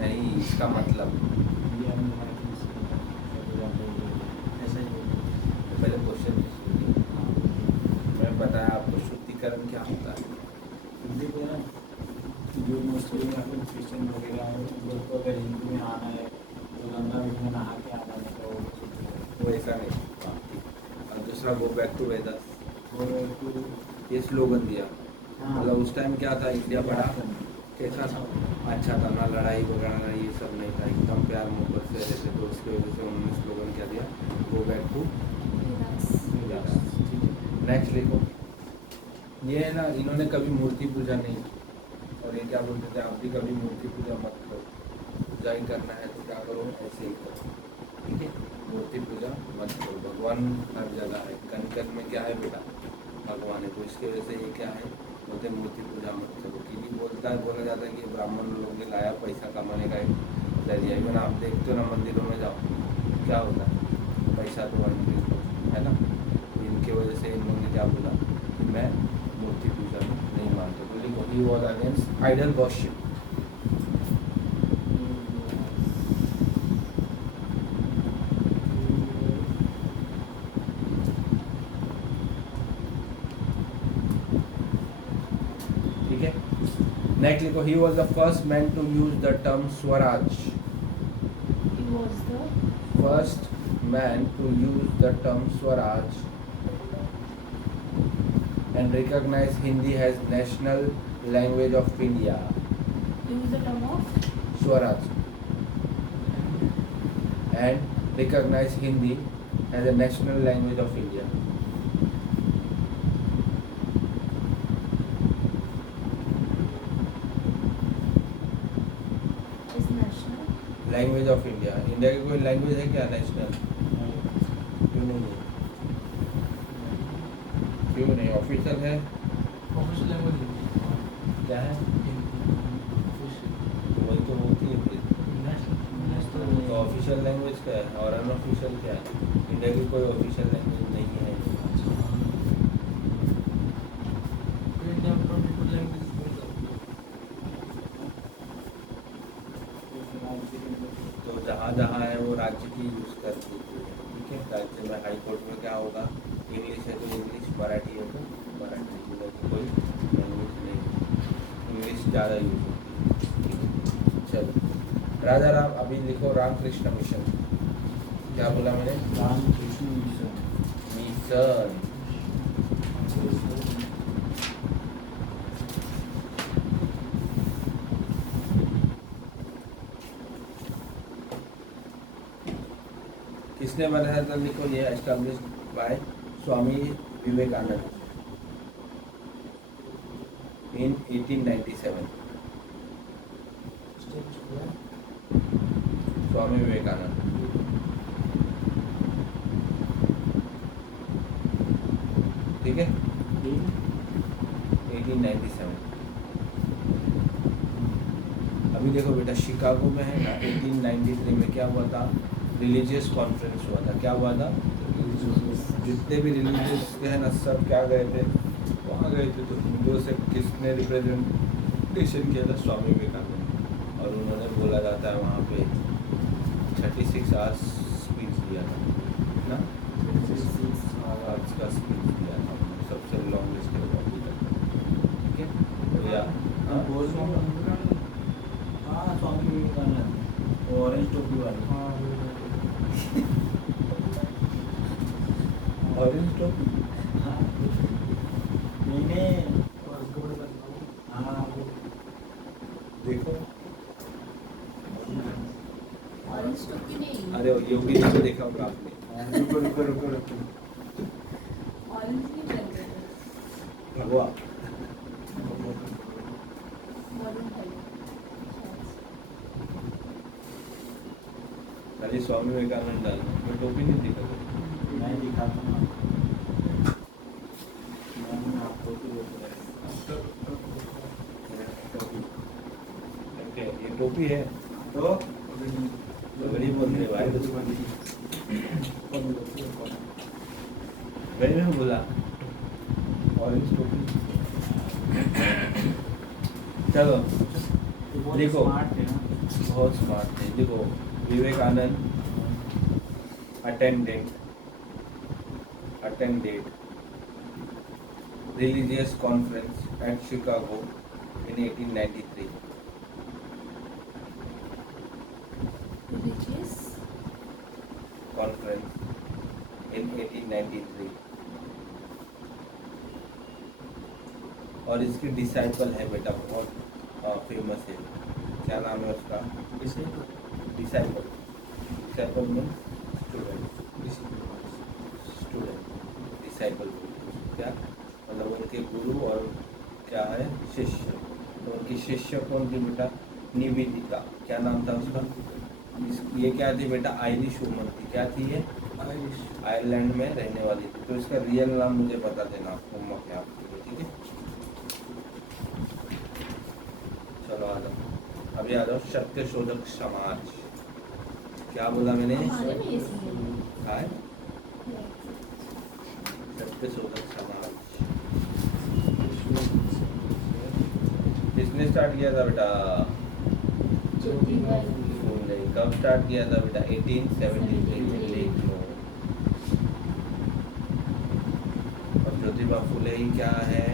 नहीं इसका मतलब पहले क्वेश्चन सुनिए। मैं बताया आपको शुद्धिकरण क्या होता है। जो मुस्लिम या फिर क्रिश्चियन वगैरह है उन लोग को अगर हिंदू में आना है तो गंगा में नहा के आना है, तो वो ऐसा नहीं। हाँ, ठीक। और दूसरा गो बैक टू वेदास, वो ये स्लोगन दिया। हाँ। मतलब उस टाइम क्या था, इंडिया बड़ा कैसा था, अच्छा था ना, लड़ाई वगैरह ये सब नहीं था, एकदम प्यार मोहब्बत से रहते। तो उसकी वजह से उन्होंने स्लोगन क्या दिया, go back to Vedas. Next लिखो, ये है ना, इन्होंने कभी मूर्ति पूजा नहीं, और ये क्या बोलते थे, आप भी कभी मूर्ति पूजा मत करो, पूजा ही करना है तो क्या करो, ऐसे ही करो। ठीक है, मूर्ति पूजा मत करो, भगवान हर जगह है। कण कण में क्या है बेटा, भगवान है। तो इसकी वजह से ये क्या है, बोलते मूर्ति पूजा मत करो। कि बोलता है, बोला जाता है कि ब्राह्मण लोग ने लाया पैसा कमाने का एक जरिया। इवन आप देखते हो ना, मंदिरों में जाओ क्या होता है, पैसा तो है ना। तो इनकी वजह से इन लोगों ने क्या बोला कि मैं मूर्ति पूजा में नहीं मानता। तो लिखो, he was against idol worship. है। नेक्स्ट लिखो, he was the first man to use the term swaraj. He was the first man to use the term swaraj and recognize Hindi as national language of India. use the term of Swaraj. And recognize Hindi as a national language of India. is national. Language of India. India की कोई language है क्या national? क्यों नहीं है? क्यों नहीं? Official है। ऑफिशियल लैंग्वेज क्या है? वही तो होती है फिर। तो ऑफिशियल लैंग्वेज क्या है और अनऑफिशियल क्या है? इंडिया की कोई ऑफिशियल लैंग्वेज नहीं है। तो जहाँ जहाँ है वो राज्य की यूज़ कर देती है, ठीक है। राज्य में हाई कोर्ट में क्या होगा, इंग्लिश है तो इंग्लिश, मराठी है तो मराठी, इंडिया की कोई लैंग्वेज नहीं, इंग्लिश ज़्यादा यूज होती है। चलो राजा राम, अभी लिखो रामकृष्ण मिशन। क्या बोला मैंने? रामकृष्ण मिशन। मिशन। किसने बनाया था? लिखो, ये एस्टैब्लिश बाय स्वामी विवेकानंद इन 1897। स्वामी विवेकानंद, ठीक है, 1897। अभी देखो बेटा, शिकागो में है ना, 1893 में क्या हुआ था? रिलीजियस कॉन्फ्रेंस हुआ था। क्या हुआ था? जितने भी रिलीजियस के हैं ना, सब क्या गए थे? वहाँ गए थे। तो हिंदुओं से किसने रिप्रेजेंटेशन किया था? स्वामी विवेकानंद। और उन्होंने बोला जाता है वहाँ पे 36 आवर्स स्पीच दिया था ना, 36 आवर्स का स्पीच दिया था, सबसे लॉन्गेस्ट है अभी तक, ठीक है। तो या हाँ, स्वामी विवेकानंद, ऑरेंज टोपी वाले। ऑरेंज टोपी? हाँ, नहीं, हाँ, देखो, ऑरेंज टोपी नहीं, अरे योगी जी को देखा होगा आपने। रुको रुको रुको रुको। ऑरेंज नहीं पहनते थे, भगवा। Modern type. खाली स्वामी विवेकानंद डालना, मैं टोपी नहीं दिखा। मैं दिखाता हूँ आपको। ये टोपी है तो बड़ी बोल रहे भाई, वही में बोला ऑरेंज टोपी। चलो देखो, बहुत स्मार्ट थे। देखो, Vivekananda attended religious conference at Chicago in 1893. Religious Conference in 1893। और इसकी डिसाइपल है बेटा, बहुत फेमस है। क्या नाम है उसका? डिसाइपल में स्टूडेंट, डिसाइपल क्या मतलब? उनके गुरु और क्या है? शिष्य। तो उनकी शिष्य कौन थी बेटा? निवेदिता। क्या नाम था उसका? ये क्या थी बेटा? आयरिश वुमन थी। क्या थी ये? आयरलैंड में रहने वाली थी। तो इसका रियल नाम मुझे बता देना, होमवर्क है आपके लिए, ठीक है। चलो आ जाओ, अभी आ जाओ। सत्य शोधक समाज। क्या बोला मैंने? हमारे में ये सीन है है। सत्य शोधक समाज किसने स्टार्ट किया था बेटा? ज्योतिबाई फूले। कब स्टार्ट किया था बेटा? 1873 में। देख लो, और ज्योतिबा फूले ही क्या है?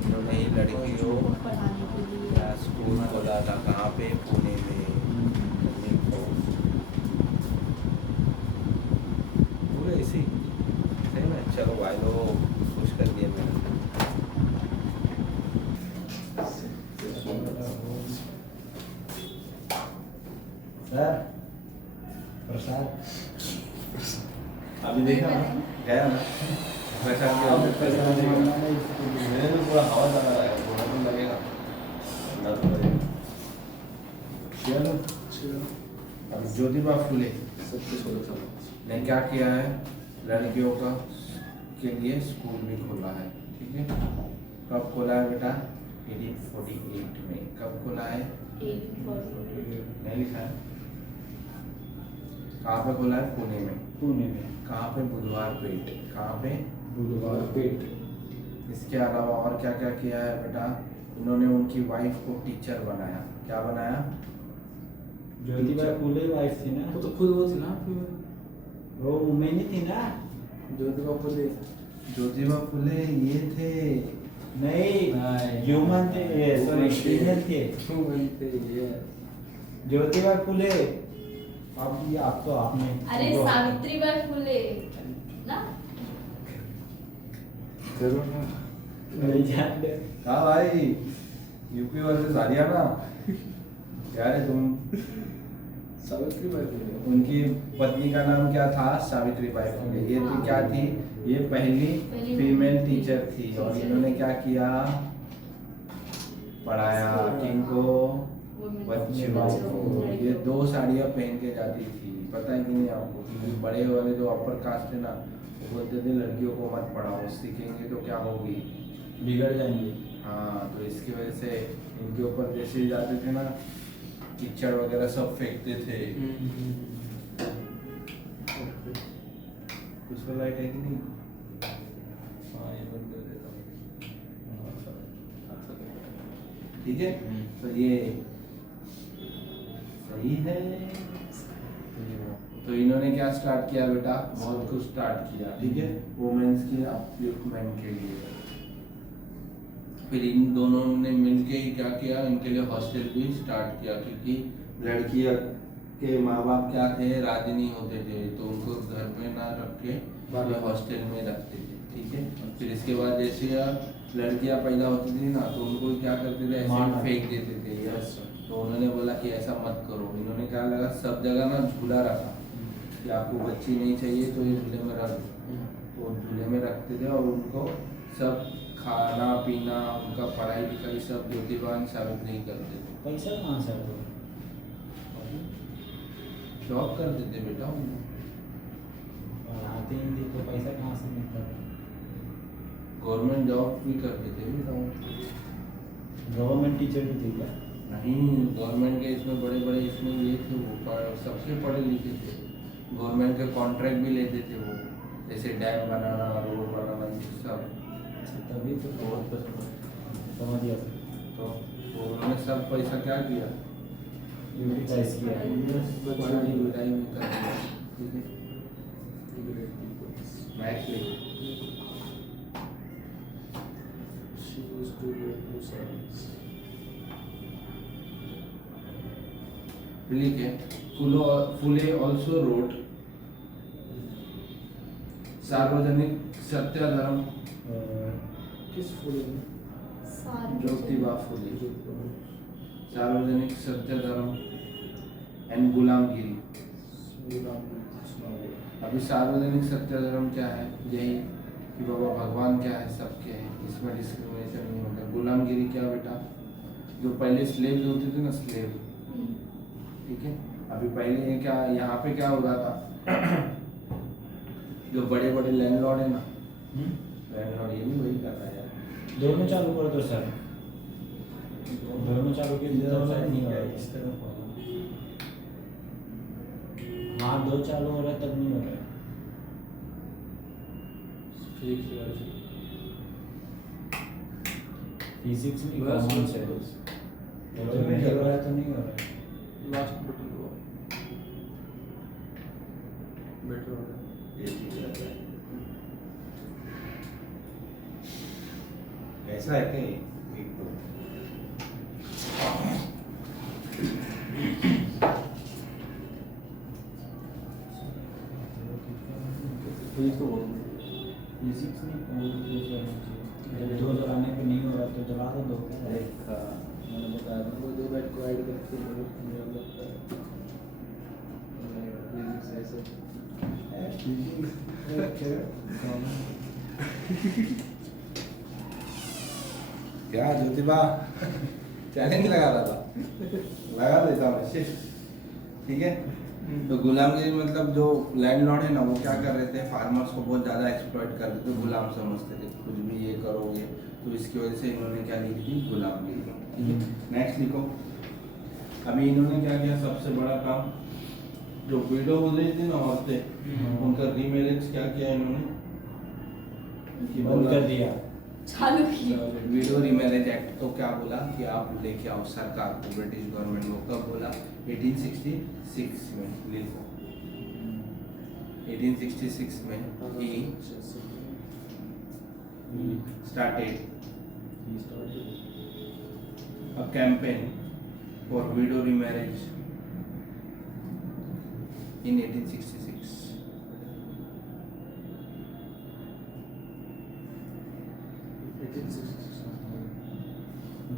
उन्होंने ही लड़की को पढ़ाने के लिए स्कूल खोला था, कहाँ पे, पुणे में। देखो पूरे इसी सही में। चलो भाई लो, खुश कर दिया मैंने। सर प्रसाद अभी देखा ना, गया ना प्रसाद मेरे तो पूरा हवा लगा रहा है, थोड़ा तो लगेगा, ठंडा तो लगेगा। चलो अब ज्योतिबा फुले ने क्या किया है, लड़कियों का के लिए स्कूल भी खोला है, ठीक है। कब खोला है बेटा? 1848 में। कब खोला है? 1848 नहीं लिखा है। कहाँ पे खोला है? पुणे में। पुणे में। कहाँ पे? बुधवार पेट। कहाँ पे? बुधवार पेट। इसके अलावा और क्या क्या किया है बेटा? इन्होंने उनकी वाइफ को टीचर बनाया। क्या बनाया? ज्योतिबा फुले वाइफ थी ना, वो तो खुद वो थी ना फिर वो वुमेन ही थी ना। ज्योतिबा फुले। ज्योतिबा फुले ये थे। नहीं नहीं। ह्यूमन थे, सॉरी फीमेल थे। ये ज्योतिबा फुले। आप तो आपने अरे सावित्रीबाई फुले ना। जरूर ना। नहीं जानते। कहा भाई, यूपी वर्सेस हरियाणा। क्या है तुम? सावित्रीबाई फुले। उनकी पत्नी का नाम क्या था? सावित्रीबाई फुले। ये थी क्या थी? ये पहली फीमेल टीचर थी। और इन्होंने क्या किया? पढ़ाया किनको? बच्चों को। ये 2 साड़ियाँ पहन के जाती थी, पता है कि नहीं आपको? क्योंकि बड़े वाले जो अपर कास्ट है ना, वो बोलते थे लड़कियों को मत पढ़ाओ, सीखेंगे तो क्या होगी, बिगड़ जाएंगे। हाँ। तो इसकी वजह से इनके ऊपर जैसे जाते थे ना, कीचड़ वगैरह सब फेंकते थे। उसको लाइट है कि नहीं? हाँ, ये बंद कर देता हूँ। ठीक है, तो ये सही है। तो इन्होंने क्या स्टार्ट किया बेटा? बहुत कुछ स्टार्ट किया, ठीक है, वुमेन्स की अपलिफ्टमेंट के लिए। फिर इन दोनों ने मिलके ही क्या किया, इनके लिए हॉस्टल भी स्टार्ट किया, क्योंकि लड़कियां के माँ बाप क्या थे, राजी नहीं होते थे, तो उनको घर में ना रख के हॉस्टल में रखते थे, ठीक है। फिर इसके बाद जैसे लड़कियां पैदा होती थी ना, तो उनको क्या करते थे, ऐसे फेंक देते थे। यस, तो उन्होंने बोला कि ऐसा मत करो। इन्होंने क्या लगा, सब जगह ना झूला रखा कि आपको बच्ची नहीं चाहिए तो ये झूले में रख दो। तो झूले में रखते थे और उनको सब खाना पीना, उनका पढ़ाई लिखाई सब ज्योतिबा सावित्री ही करते थे। पैसा कहाँ से आता? जॉब करते थे बेटा। पढ़ाते ही थे तो पैसा कहाँ से मिलता था? गवर्नमेंट जॉब भी करते थे बेटा। गवर्नमेंट टीचर भी थे क्या? नहीं, गवर्नमेंट के इसमें बड़े बड़े इसमें ये थे, वो सबसे पढ़े लिखे थे। गवर्नमेंट के कॉन्ट्रैक्ट भी लेते थे वो, जैसे डैम बनाना, रोड बनाना, ये सब। तभी तो बहुत पैसा समझ गया। तो उन्होंने सब पैसा क्या किया, यूटिलाइज किया। पढ़ाई लिखाई में कर दिया, ठीक है। मैथ ले She used to live in service. लिखे। फुले ऑल्सो रोट सार्वजनिक सत्याग्रह। किस फुले में? ज्योतिबा फुले सार्वजनिक सत्याग्रह एंड गुलामगिरी। अभी सार्वजनिक सत्याग्रह क्या है? यही कि बाबा भगवान क्या है, सबके हैं, इसमें डिस्क्रिमिनेशन नहीं होता। गुलामगिरी क्या बेटा? जो पहले स्लेव होते थे ना, स्लेव, ठीक है। अभी पहले क्या यहाँ पे क्या हो रहा था जो बड़े बड़े लैंडलॉर्ड है ना, लैंडलॉर्ड ये भी वही कर रहा है यार। दोनों चालू कर दो सर, दोनों चालू के नहीं हो रहा है। इस तरफ होगा। हाँ, दो चालू हो रहा है तब नहीं हो रहा है। फिजिक्स में कॉमन से तो नहीं हो रहा है, तो नहीं हो रहा है। लास्ट बटन को बेटर हो गया। ये चीज रहता है। ऐसा है क्या ये? एक तो फिजिक्स तो बहुत फिजिक्स नहीं जो जलाने पे नहीं हो रहा तो जला तो दो मैंने बताया था। वो 2 बैट को ऐड करके मुझे लगता है क्या ज्योतिबा चैलेंज लगा रहा था, लगा देता मैं शिफ्ट। ठीक है, तो गुलामगिरी मतलब जो लैंडलॉर्ड है ना, वो क्या कर रहे थे, फार्मर्स को बहुत ज़्यादा एक्सप्लॉइट कर रहे थे, गुलाम समझते थे, कुछ भी ये करोगे, तो इसकी वजह से इन्होंने क्या लिखी थी, गुलामगिरी। ठीक है, नेक्स्ट लिखो। अभी इन्होंने क्या किया, सबसे बड़ा काम, जो विडो हो रही थी ना औरतें, उनका रीमैरिज क्या किया इन्होंने, बंद कर दिया। चालू की। विडो रीमैरिज एक्ट को क्या बोला कि आप लेके आओ, सरकार को, ब्रिटिश गवर्नमेंट को कब बोला, 1866 में लिखो। 1866 में ही started a campaign for widow remarriage in 1866.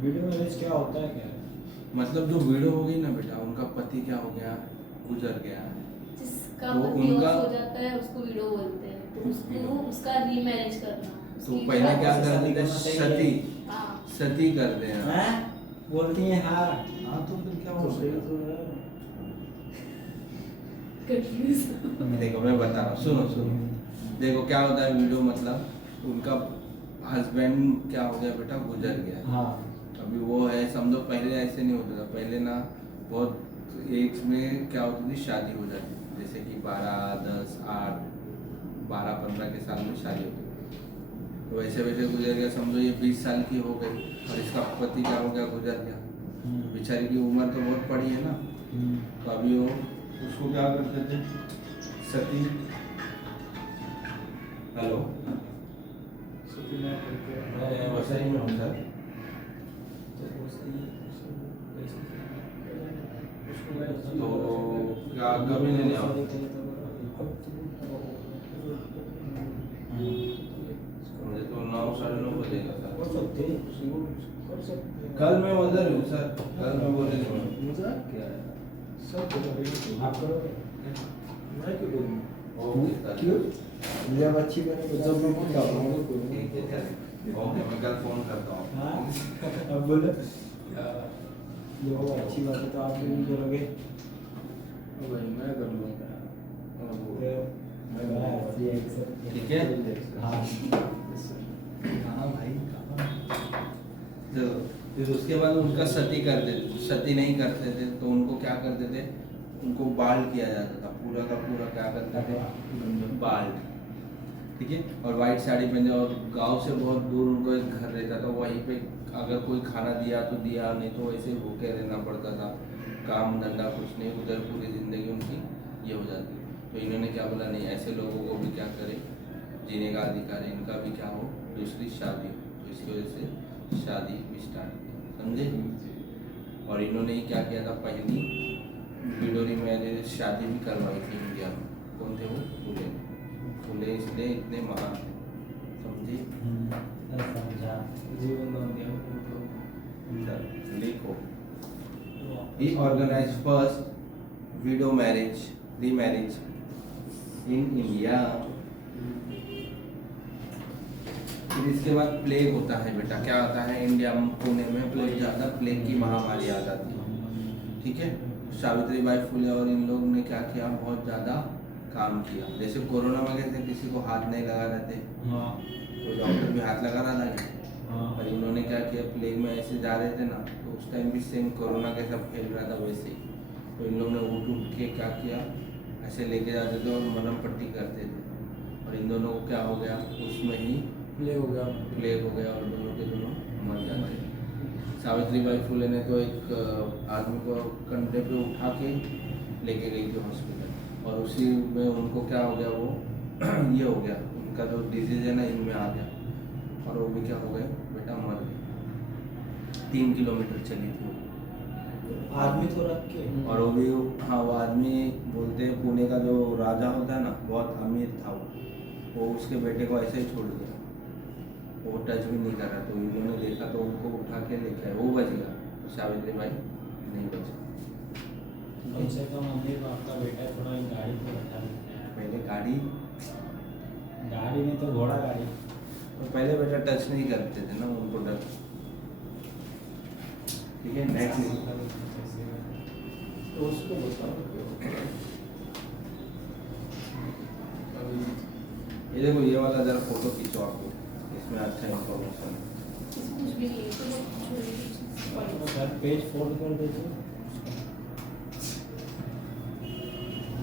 Video marriage क्या होता है क्या? मतलब जो विडो हो गई ना बेटा, उनका पति क्या हो गया, गुजर गया है, जिसका तो पति उनका- ऑफ हो जाता है उसको विडो बोलते हैं, तो उसको उसका रीमैरिज करना। तो उसकी पहले क्या शादी- करते थे, सती करना सती हाँ। सती करते हैं। हैं? बोलती हैं हाँ। हाँ तो फिर क्या तो हो सही गया? तो है। Confused। देखो मैं बता रहा हूँ, सुनो सुनो। देखो क्या होता है, विडो मतलब उनका हस्बैंड क्या हो गया बेटा, गुजर गया। हाँ। अभी वो है, समझो पहले ऐसे नहीं होता था, पहले ना बहुत एज में क्या होती थी, शादी हो जाती थी, जैसे कि 12, 10, 8, 12, 15 के साल में शादी होती थी। तो वैसे वैसे गुजर गया, समझो ये 20 साल की हो गई और इसका पति क्या हो गया, गुजर गया। बेचारी की उम्र तो बहुत पड़ी है ना, तो अभी वो उसको क्या करते थे, सती, हेलो मैं वसई में हूँ सर। तो क्या कभी नहीं आओ, मुझे तो 9, 9:30 बजेगा सर। कल मैं उधर हूँ सर, कल मैं बोले नहीं हूँ। मजाक क्या है? सब आप करो। मैं क्यों करूँ? Okay sir. क्यों? जब अच्छी बने तो जब मैं बोलता हूँ। ठीक है चलिए, ओके मैं कल फोन करता हूँ। हाँ? अब बोलो। जो अच्छी बात है तो आप भी नहीं करोगे। भाई मैं कर लूँगा। ठीक है? हाँ। हाँ भाई तो फिर उसके बाद उनका सती करते थे, सती नहीं करते थे तो उनको क्या करते थे, उनको बाल किया जाता था, पूरा का पूरा क्या करते थे, बाल। ठीक है, और वाइट साड़ी पहने, और गांव से बहुत दूर उनको एक घर रहता था, वहीं पे अगर कोई खाना दिया तो दिया, नहीं तो वैसे ही भूखे रहना पड़ता था, काम धंधा कुछ नहीं, उधर पूरी ज़िंदगी उनकी ये हो जाती। तो इन्होंने क्या बोला, नहीं ऐसे लोगों को भी क्या करें, जीने का अधिकार है, इनका भी क्या हो, दूसरी शादी हो। तो इसकी वजह से शादी भी स्टार्ट की, समझे। और इन्होंने क्या किया था, पहली विडो मैरिज शादी भी करवाई थी इंडिया में। कौन थे वो, फूले। फूले इसलिए इतने महान थे, समझे। समझा। जीवन दान दिया चल, लिखो। He organized first widow marriage, remarriage in India। फिर इसके बाद प्लेग होता है बेटा, क्या आता है इंडिया में, पुणे में बहुत ज़्यादा प्लेग की महामारी आ जाती है। ठीक है, सावित्रीबाई फुले और इन लोगों ने क्या किया, बहुत ज़्यादा काम किया। जैसे कोरोना में कैसे किसी को हाथ नहीं लगा रहे थे, हाँ। तो डॉक्टर भी हाथ लगा रहा था। हाँ। और इन्होंने क्या किया, प्लेग में ऐसे जा रहे थे ना, तो उस टाइम भी सेम कोरोना कैसा फैल रहा था वैसे ही। तो इन लोगों ने उठ के क्या किया, ऐसे लेके जाते थे और मलहम पट्टी करते थे, और इन दोनों को क्या हो गया, उसमें ही प्ले हो गया। प्लेग हो गया और दोनों के दोनों मर जाते। सावित्रीबाई फुले ने तो एक आदमी को कंधे पे उठा के लेके गई थी हॉस्पिटल, और उसी में उनको क्या हो गया, वो ये हो गया, उनका जो डिजीज है ना इनमें आ गया, और वो भी क्या हो गए बेटा, मर 3 किलोमीटर चली थी आदमी को रख के और वो भी हाँ वो आदमी बोलते हैं पुणे का जो राजा होता है ना बहुत अमीर था वो उसके बेटे को ऐसे ही छोड़ दिया वो टच भी नहीं कर रहा तो इन्होंने देखा तो उनको उठा के लेके आए वो बच गया तो सावित्री बाई नहीं बचा कम से कम मम्मी बाप का बेटा थोड़ा गाड़ी को बैठा लेते हैं पहले गाड़ी गाड़ी नहीं तो घोड़ा गाड़ी तो पहले बेटा टच नहीं करते थे ना उनको डर ठीक है नेक्स्ट तो उसको बताओ ये देखो ये वाला जरा फोटो खींचो आपको इसमें अच्छा इंफॉर्मेशन कुछ भी नहीं है, तो वो छोटी चीज़ तो सर पेज फोल्ड कर दीजिए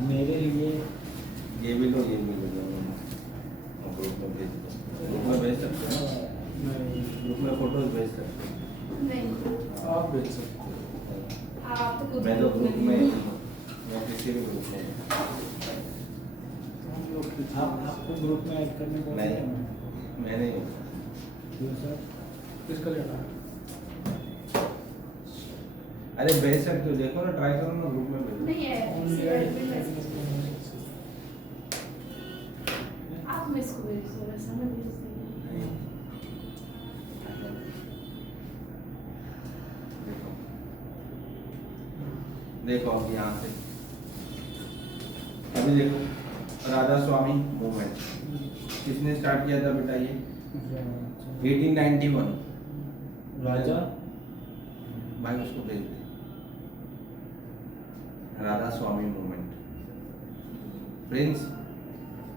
मेरे लिए ये भी लो और ग्रुप में भेज दो ग्रुप में भेज सकते हो ना ग्रुप में फोटोज भेज सकते हो नहीं, आप बेच सकते हो आप तो खुद मैं तो ग्रुप ग्रुप में ही हूँ मैं किसी भी ग्रुप में हूँ। हम लोग की आपको ग्रुप में ऐड करने को नहीं मैं नहीं हूँ क्यों सर किसका लेना है अरे भेज सकते हो देखो ना ट्राई करो ना ग्रुप में भेजो नहीं है, किसी एडमिन मैसेज आप मैं इसको भेज दो, वैसा मैं भेज देंगे। देखो अब यहाँ से अभी देखो राधा स्वामी मूवमेंट किसने स्टार्ट किया था बेटा ये 1891 राजा भाई उसको भेज दे राधा स्वामी मूवमेंट प्रिंस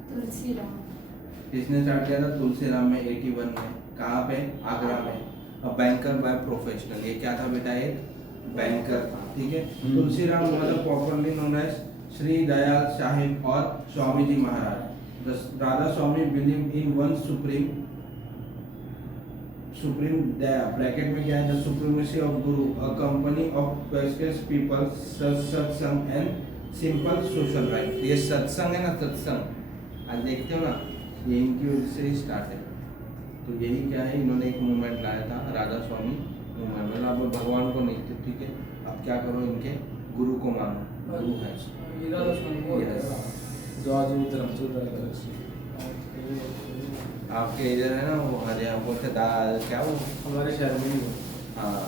तुलसीराम किसने स्टार्ट किया था तुलसीराम में 81 में कहाँ पे आगरा में अ बैंकर बाय प्रोफेशनल ये क्या था बेटा एक बैंकर था ठीक है तुलसीराम मतलब properly known as Shri Dayal Sahib और Swami ji Maharaj Radha Swami believe in one supreme दया ब्रैकेट में क्या है the supremacy of guru a company of पेस्केस people satsang and simple social right ये सत्संग है ना सत्संग आज देखते हो ना ये इनकी वजह से ही स्टार्ट है तो यही क्या है इन्होंने एक मूवमेंट लाया था राधा स्वामी मूवमेंट मतलब आप भगवान को नहीं थे ठीक है आप क्या करो इनके गुरु को मानो गुरु है इरादा सुन वो Yes. जो आज भी धर्म चल रहा है गैलेक्सी आपके इधर है ना वो हरियाणा बोलते क्या वो हमारे शहर में ही हो हाँ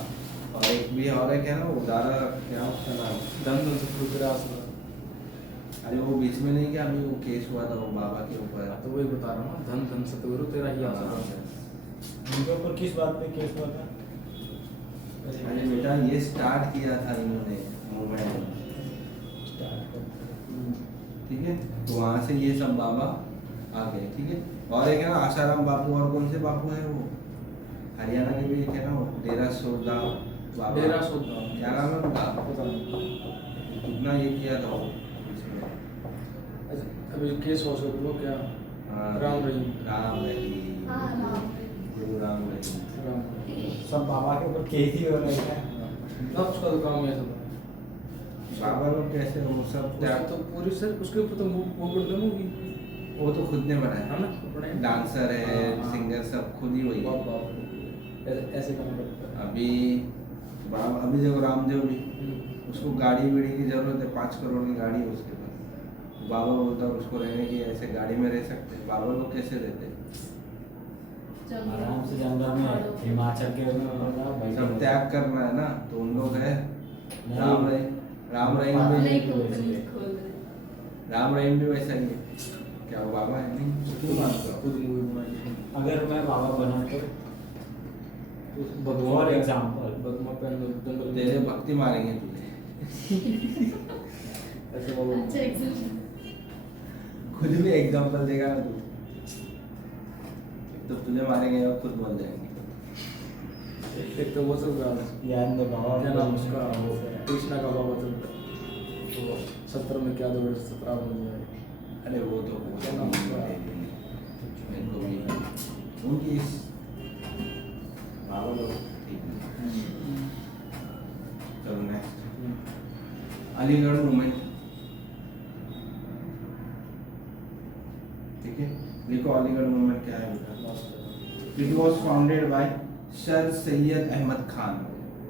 और एक भी और है क्या ना वो दादा क्या उसका नाम धन धन से पूरे आसरा अरे वो बीच में नहीं क्या अभी वो केस हुआ था वो बाबा के ऊपर तो वही बता रहा हूँ ना धन धन से तो तेरा ही आसरा उनके ऊपर किस बात पे केस हुआ था अरे बेटा ये स्टार्ट किया था इन्होंने मूवमेंट ठीक है तो वहाँ से ये सब बाबा आ गए ठीक है और एक है ना आशाराम बापू और कौन से बापू है वो हरियाणा के भी एक है ना वो डेरा सोदा बाबा डेरा सोदा क्या नाम है उनका पता नहीं कितना ये किया था वो इसमें अच्छा, अभी केस हो सकता वो क्या हाँ, राम रहीम राम रहीम हाँ राम गुरु राम रहीम राम सब बाबा के ऊपर केस ही हो रहा है ना उसका तो काम ऐसा था बाबा लोग कैसे वो सब उसका त्याग तो पूरी सर उसके ऊपर तो वो बनता मूवी वो तो खुद ने बनाया है ना अपने डांसर है हाँ। सिंगर सब खुद ही वही है बाप बाप ऐसे काम करता है अभी अभी देखो रामदेव भी उसको गाड़ी वीड़ी की जरूरत है 5 करोड़ की गाड़ी है उसके पास बाबा बोलता है उसको रहने की ऐसे गाड़ी में रह सकते हैं बाबा लोग कैसे रहते हैं आराम से जंगल में हिमाचल के सब त्याग करना है ना तो उन लोग है राम रहीम नहीं भी कंपनी खोल रहे राम रहीम भी वैसा ही है क्या वो बाबा है नहीं क्यों मानता खुद मूवी बनाई अगर मैं बाबा बना तो भगवान फॉर एग्जाम्पल बदमा पेन जंगल तेरे भक्ति मारेंगे तुझे ऐसे बाबा अच्छा एग्जाम खुद भी एग्जांपल देगा ना तू तो तुझे मारेंगे और खुद मर जाएंगे एक तो वो सब गाना याद में बाबा क्या नाम उसका वो कृष्णा का बाबा चलता है तो 70 में क्या 2017 में जाए अरे वो तो क्या नाम उसका? मेरे को भी उनकी इस बाबा लोग ठीक नहीं चलो नेक्स्ट अलीगढ़ मूवमेंट ठीक है देखो अलीगढ़ मूवमेंट क्या है बेटा it was founded by sir Syed Ahmed Khan.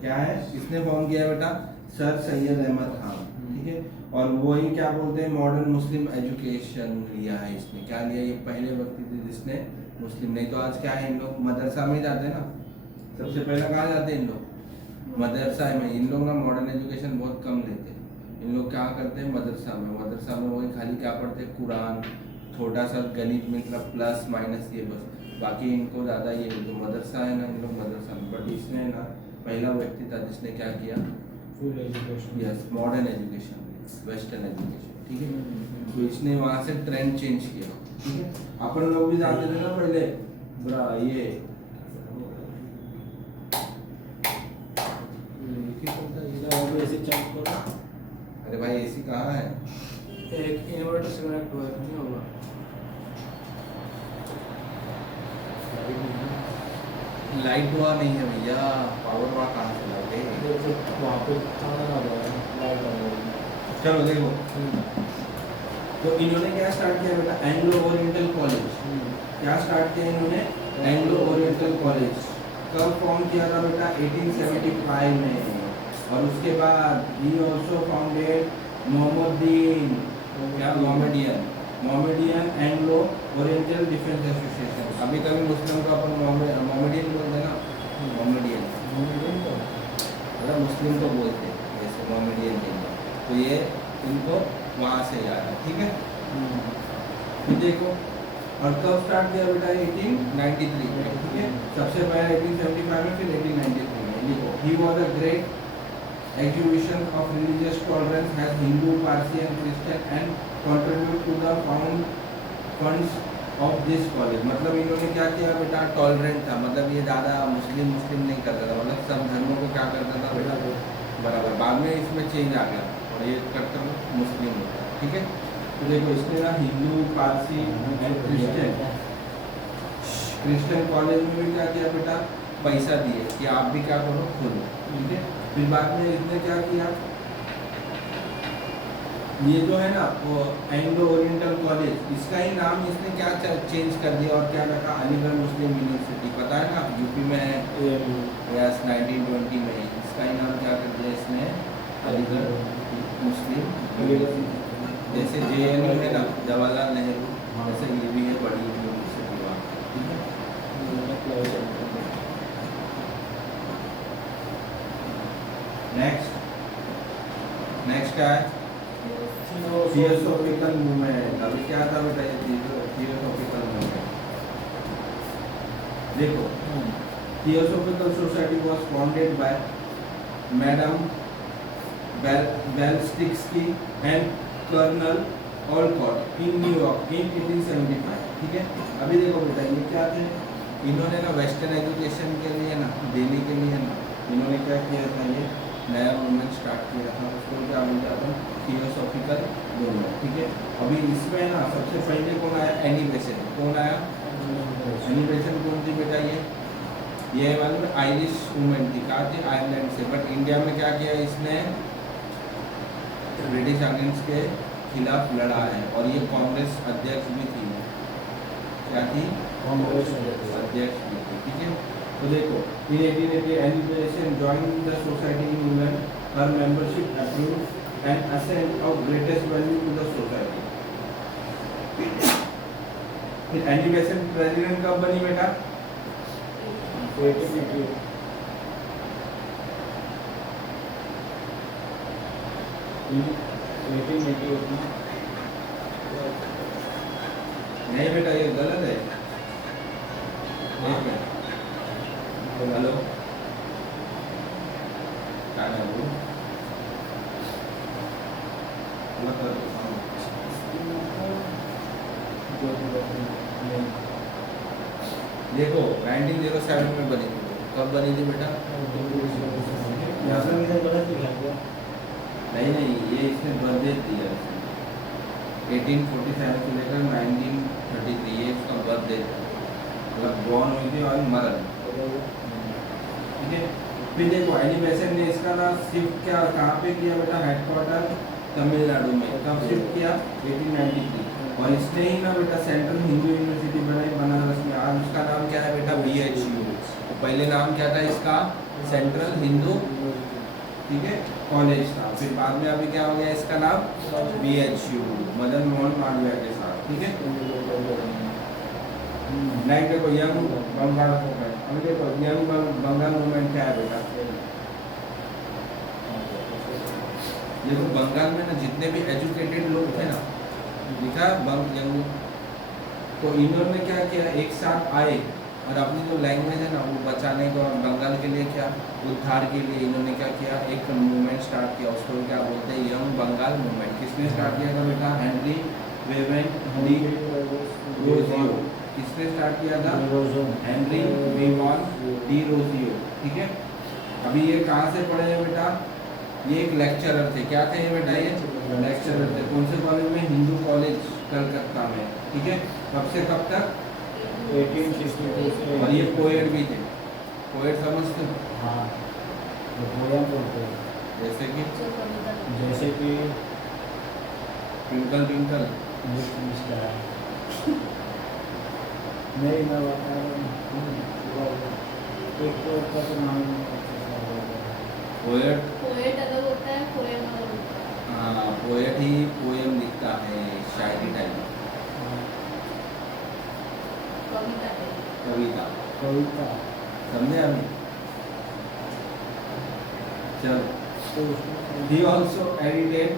क्या है, किसने फॉर्म किया है बेटा? सर सैयद अहमद खान। ठीक है, और वही क्या बोलते हैं, मॉडर्न मुस्लिम एजुकेशन लिया है इसने। क्या लिया? ये पहले व्यक्ति थे जिसने मुस्लिम, नहीं तो आज क्या है, इन लोग मदरसा में ही जाते हैं ना, सबसे पहले कहाँ जाते हैं इन लोग? मदरसा में। इन लोग ना मॉडर्न एजुकेशन बहुत कम लेते हैं। इन लोग क्या करते हैं, मदरसा में, मदरसा में वही खाली क्या पढ़ते हैं, कुरान, थोड़ा सा गणित मतलब प्लस माइनस ये बस, बाकी इनको ज़्यादा ये जो मदरसा है ना, इन लोग मदरसा में। बट इसने ना पहला व्यक्ति था जिसने क्या किया, full education. Yes, modern education, western education. ठीक है, तो इसने वहाँ से ट्रेंड चेंज किया। ठीक है, अपन लोग भी जानते थे ना पहले बुरा ये अरे भाई एसी कहाँ है? एक इन्वर्टर से कनेक्ट हुआ है, नहीं होगा। लाइट हुआ नहीं है भैया, पावर वहाँ कहाँ से लाओगे? वहाँ पे खाना ना लाइट आ गई। चलो देखो, तो इन्होंने क्या स्टार्ट किया बेटा, एंग्लो ओरिएंटल कॉलेज। क्या स्टार्ट किया इन्होंने? Anglo oriental college. कब फॉर्म किया था बेटा? 1875 में। और उसके बाद ही ऑल्सो फाउंडेड मोहम्मदीन, क्या Mohammedan Anglo oriental defence association. कभी कभी मुस्लिम को अपन मोहम्मदियन बोलते हैं ना, मोहम्मदियन मतलब मुस्लिम को बोलते हैं, जैसे मोहम्मदियन के, तो ये इनको वहाँ से आया। ठीक है, फिर देखो, और कब स्टार्ट किया बेटा? 1893 में। ठीक है, सबसे पहले 1875 में, फिर 1893 में। देखो, he was a great exhibition of religious tolerance has Hindu, Parsi and Christian and contribute to the funds of this college। मतलब इन्होंने क्या किया बेटा? टॉलरेंट था, मतलब ये ज़्यादा मुस्लिम नहीं करता था, मतलब सब धर्मों को क्या करता था बेटा? बराबर। बाद में इसमें चेंज आ गया और ये करता मुस्लिम होता है। ठीक है, तो देखो इसने ना Hindu, Parsi and Christian college में भी क्या किया बेटा? पैसा दिए कि आप भी क्या करो, खोलो। ठीक है, फिर बाद में इसने क्या किया, ये जो है ना वो एंग्लो ओरिएंटल कॉलेज, इसका ही नाम इसने क्या चेंज कर दिया और क्या रखा? अलीगढ़ मुस्लिम यूनिवर्सिटी। पता है ना, यूपी में है, यस, 1920 में। इसका ही नाम क्या कर दिया इसने? अलीगढ़ मुस्लिम यूनिवर्सिटी। जैसे JNU है ना, जवाहरलाल नेहरू, वैसे ये भी है बड़ी यूनिवर्सिटी वहाँ। ठीक है, नेक्स्ट क्या है? Theosophical movement. अभी क्या था बेटा? ये थियोसॉफिकल मूवमेंट। देखो, theosophical society was founded by madam Blavatsky and colonel Olcott in New York in 1875। ठीक है, अभी देखो बेटा, ये क्या थे? इन्होंने ना वेस्टर्न एजुकेशन के लिए ना, देने के लिए ना, इन्होंने क्या किया था? ये नया मूवमेंट स्टार्ट किया था, उसको क्या बोलते हैं? Theosophical movement. ठीक है, अभी इसमें ना सबसे पहले कौन आया? Annie Besant. कौन आया? एनी बेसेंट कौन थी बेटा? ये वाली आयरिश वुमेन थी। कहाँ थी? आयरलैंड से। बट इंडिया में क्या किया इसने? ब्रिटिश अगेंस्ट के खिलाफ लड़ा है, और ये कांग्रेस अध्यक्ष भी थी। क्या थी? कांग्रेस अध्यक्ष भी थी। ठीक है, तो देखो, in 1880 Annie Besant joined the society in England. Her membership approved an ascent of greatest value to the society। फिर एनी बेसेंट प्रेसिडेंट कब बनी बेटा? 1888। नहीं बेटा, ये गलत है। हेलो, क्या है वो? देखो 1907 में बनी थी। कब बनी थी बेटा? नहीं, ये इसने बर्थडे दिया। 1847 से लेकर 1933 ये इसका बर्थडे था, मतलब बॉर्न हुई थी और मरण। ठीक है, फिर देखो एनी बेसेंट ने इसका ना शिफ्ट क्या कहाँ पे किया बेटा? हेडक्वार्टर तमिलनाडु में। कब शिफ्ट किया? 1893। और इसने ही ना बेटा सेंट्रल हिंदू यूनिवर्सिटी बनाई बनारस में। आज उसका नाम क्या है बेटा? BHU, पहले नाम क्या था इसका, सेंट्रल हिंदू, ठीक है, कॉलेज था। फिर बाद में अभी क्या हो गया इसका नाम, BHU, मदन मोहन मालवीय के साथ, ठीक है। नेक्स्ट देखो यंग बंगाल मूवमेंट। अभी देखो यंग बंगाल मूवमेंट क्या है बेटा, देखो बंगाल में ना जितने भी एजुकेटेड लोग थे ना, लिखा यंग, तो इन्होंने क्या किया, एक साथ आए और अपनी जो लैंग्वेज है ना वो बचाने को, बंगाल के लिए क्या, उद्धार के लिए इन्होंने क्या किया, एक मूवमेंट स्टार्ट किया। उसको क्या बोलते हैं, यंग बंगाल मूवमेंट। किसने स्टार्ट किया था बेटा, हेनरी वेवन डी रोजियो। किसने स्टार्ट किया था, हेनरी वेवन डी रोजियो, ठीक है। अभी ये कहाँ से पढ़े हैं बेटा, ये एक लेक्चरर थे। क्या थे ये बेटा, ये लेक्चरर थे। कौन से कॉलेज में, हिंदू कॉलेज कलकत्ता में, ठीक है। कब से कब तक, 1862 से। और ये पोएट भी थे। पोएट समझते हो, हाँ, वो पोयम बोलते हैं, जैसे कि जो कविता जैसे कि ट्विंकल ट्विंकल, नहीं मैं बता रहा हूँ, एक तो उसका तो नाम पोएट, पोएट अलग होता है, पोएम अलग होता है। हाँ पोएट ही पोएम लिखता है शायरी टाइप, कविता है। कविता, कविता, समझे अभी। चलो, तो उसमें he also edited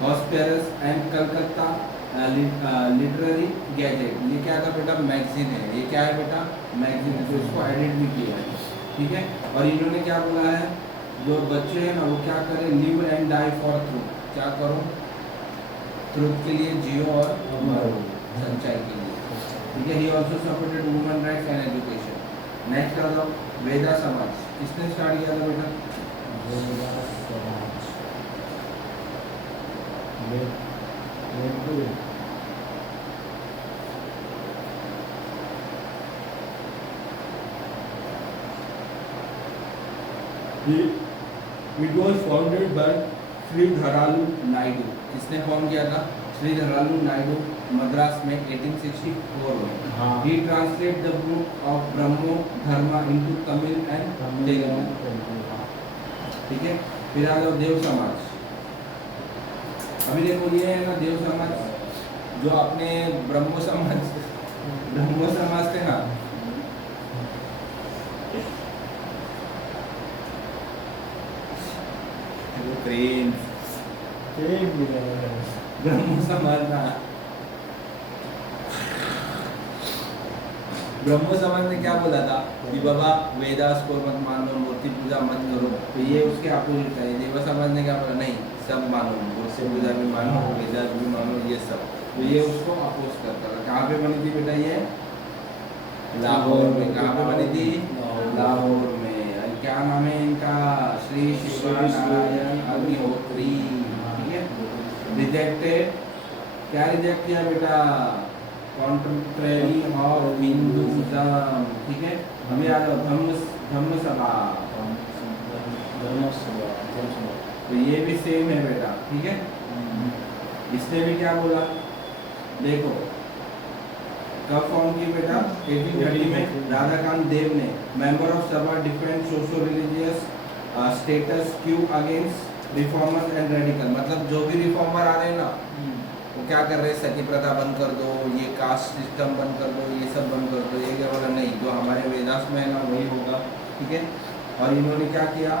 Hosperus and Calcutta literary gadget. ये क्या था बेटा, मैगजीन है। ये क्या है बेटा, मैगजीन है, तो इसको एडिट भी किया है, ठीक है। और इन्होंने क्या बोला है, जो बच्चे हैं ना वो क्या करें, live and die for truth. क्या करो, ट्रूथ के लिए जियो और मरो, सच्चाई के लिए, ठीक है। He also supported women rights and education. Next आ जाओ, वेदा समाज। किसने स्टार्ट किया था बेटा, It was founded by श्रीधरालू Naidu. किसने फॉर्म किया था, श्रीधरालू नायडू, मद्रास में 1864 में। हाँ। He translated the book of Brahmo Dharma into Tamil and Telugu, ठीक है। फिर आ जाओ देव समाज। अभी देखो ये है ना देव समाज, जो अपने ब्रह्मो समाज थे ना, ब्रह्मो समाज ना, ब्रह्मो समाज ने क्या बोला था कि बाबा वेदास को मत मानो, मूर्ति पूजा मत करो, तो ये उसके अपोजिट है। देव समाज ने क्या बोला, नहीं सब मानो, मूर्ति पूजा भी मानो, वेदास भी मानो, ये सब। तो ये उसको अपोज करता था। कहाँ पे बनी थी बेटा ये, लाहौर में। कहाँ पे बनी थी, लाहौर में। क्या नाम है इनका, श्री शिवानारायण अग्निहोत्री, ठीक है। रिजेक्टेड, क्या रिजेक्ट किया बेटा, कॉन्ट्ररी ऑफ हिंदुइज्म, ठीक है। अभी आ जाओ धम्म सभा। तो ये भी सेम है बेटा, ठीक है। इसने भी क्या बोला, देखो कब फॉर्म की बेटा, 1830 में राधाकांत देव ने। मेंबर ऑफ सभा defend socio religious status Q against reformer and radical. मतलब जो भी रिफॉर्मर आ रहे हैं ना, वो क्या कर रहे हैं, सती प्रथा बंद कर दो, ये कास्ट सिस्टम बंद कर दो, ये सब बंद कर दो। ये क्या बोला, नहीं जो हमारे वेदास में है ना वही होगा, ठीक है। और इन्होंने क्या किया,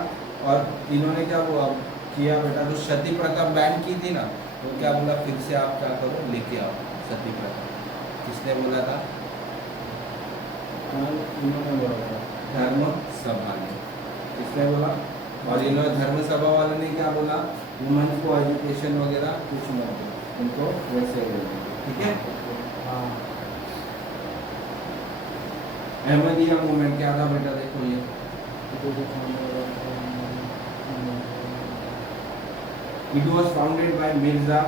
और इन्होंने क्या वो किया बेटा, जो सती प्रथा बैन की थी ना, तो क्या बोला, फिर से आप क्या करो, लेके आओ सती प्रथा। किसने बोला था, धर्म सभा ने। किसने बोला, और इन्होंने धर्म सभा वालों ने क्या बोला, वुमेन्स को एजुकेशन वगैरह कुछ मत दो, उनको वैसे बोलते, ठीक है। अहमदिया मूवमेंट क्या था बेटा, देखो ये It was founded by Mirza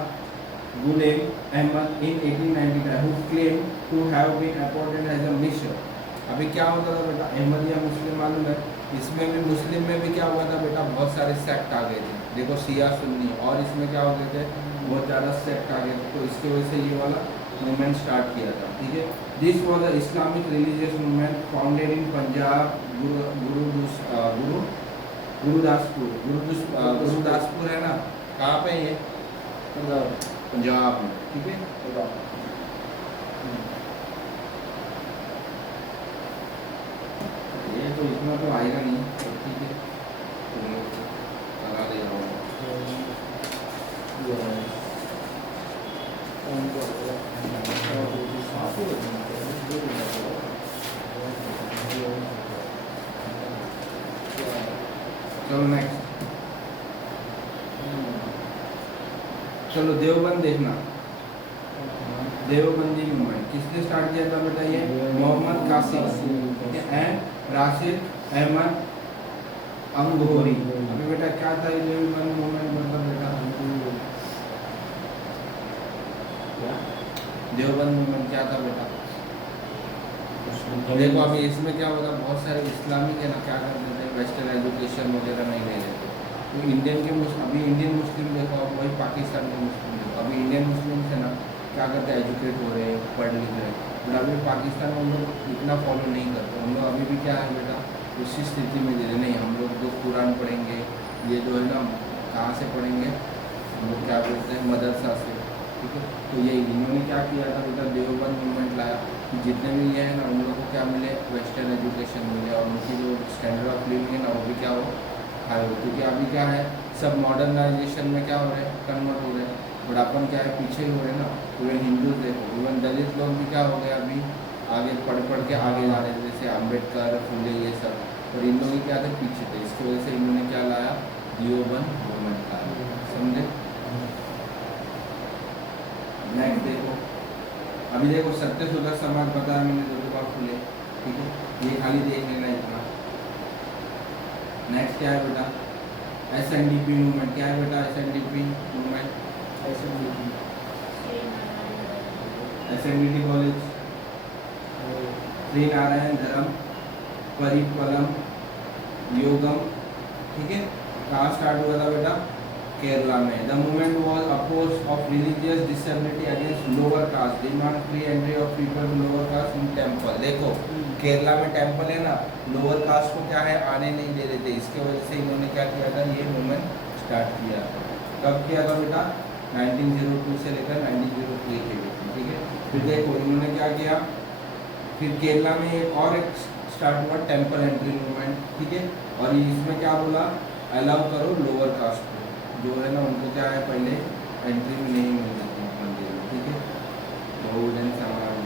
Ghulam Ahmad in 1895, who claimed to have been appointed as a mission. अभी क्या होता था बेटा, अहमदिया मुस्लिम मालूम है, इसमें भी मुस्लिम में भी क्या हुआ था बेटा, बहुत सारे सेक्ट आ गए थे। देखो शिया सुन्नी, और इसमें क्या हो गए थे, बहुत ज़्यादा सेक्ट आ गए थे। तो इसकी वजह से ये वाला मूवमेंट स्टार्ट किया था, ठीक है। This was a Islamic religious movement founded in Punjab Gurdaspur है ना, कहाँ पे ये पंजाब में, ठीक है। ये तो इतना तो आएगा नहीं, ठीक है, लगा दे रहा हूँ। चलो नेक्स्ट, चलो देवबंद देखना। देवबंदी मूवमेंट किसने स्टार्ट किया था बेटा? ये मोहम्मद कासिम एंड राशिद अहमद अंगोरी। अभी बेटा क्या था ये देवबंद मूवमेंट मतलब बेटा? देवबंद मूवमेंट क्या था बेटा? देखो अभी इसमें क्या होता है, बहुत सारे इस्लामिक है ना क्या कर देते हैं, वेस्टर्न एजुकेशन वगैरह नहीं ले लेते। तो इंडियन के अभी इंडियन मुस्लिम देखो, अब वही पाकिस्तान के मुस्लिम देखो, अभी इंडियन मुस्लिम है ना क्या करते हैं, एजुकेट हो रहे हैं, पढ़ लिख रहे हैं, बट अभी पाकिस्तान में हम लोग इतना फॉलो नहीं करते। हम लोग अभी भी क्या है बेटा, उसी स्थिति में दे रहे नहीं, हम लोग जो कुरान पढ़ेंगे, ये जो है ना कहाँ से पढ़ेंगे, हम लोग क्या बोलते हैं मदरसा से, ठीक है। तो ये इन्होंने क्या किया था बेटा, देवबंद मूवमेंट लाया कि जितने भी ये है ना उन लोगों को क्या मिले, वेस्टर्न एजुकेशन मिले और उनकी जो स्टैंडर्ड ऑफ लिविंग है ना वो भी क्या हो, हाई हो। क्योंकि अभी क्या है, सब मॉडर्नाइजेशन में क्या हो रहे हैं, कन्वर्ट हो रहे हैं, बट अपन क्या है पीछे ही हो रहे हैं ना। इवन हिंदू देखो, इवन दलित लोग भी क्या हो गए, अभी आगे पढ़ के आगे जा रहे थे, जैसे अम्बेडकर, फुले, ये सब, और इन लोग क्या थे पीछे थे। इसकी वजह से इन्होंने क्या लाया, देवबंद मूवमेंट लाया, समझे। नेक्स्ट देखो, अभी देखो सत्य सुधर समाज बताया मैंने, ज्योतिबा फुले, ठीक है, ये खाली देख लेना इतना। नेक्स्ट क्या है बेटा, SNDP मूवमेंट। क्या है बेटा SNDP movement? SNDT college, Shri Narayan धर्म परिपलम योगम, ठीक है। कहाँ स्टार्ट हुआ था बेटा? केरला में। The movement was oppose of religious disability against lower caste, demand free entry of people to lower caste in temple. देखो केरला में टेम्पल है ना, लोअर कास्ट को क्या है आने नहीं दे रहे थे, इसके वजह से इन्होंने क्या किया था, ये मूवमेंट स्टार्ट किया था। कब किया था बेटा? 1902 से लेकर 1903 के बीच में, ठीक है। फिर देखो इन्होंने क्या किया, फिर केरला में एक स्टार्ट हुआ टेम्पल एंट्री मूवमेंट, ठीक है। और इसमें क्या बोला, अलाउ करो लोअर कास्ट को, जो है ना उनको क्या है पहले एंट्री में नहीं मिलती थी मंदिर में, ठीक है। बहुजन समाज,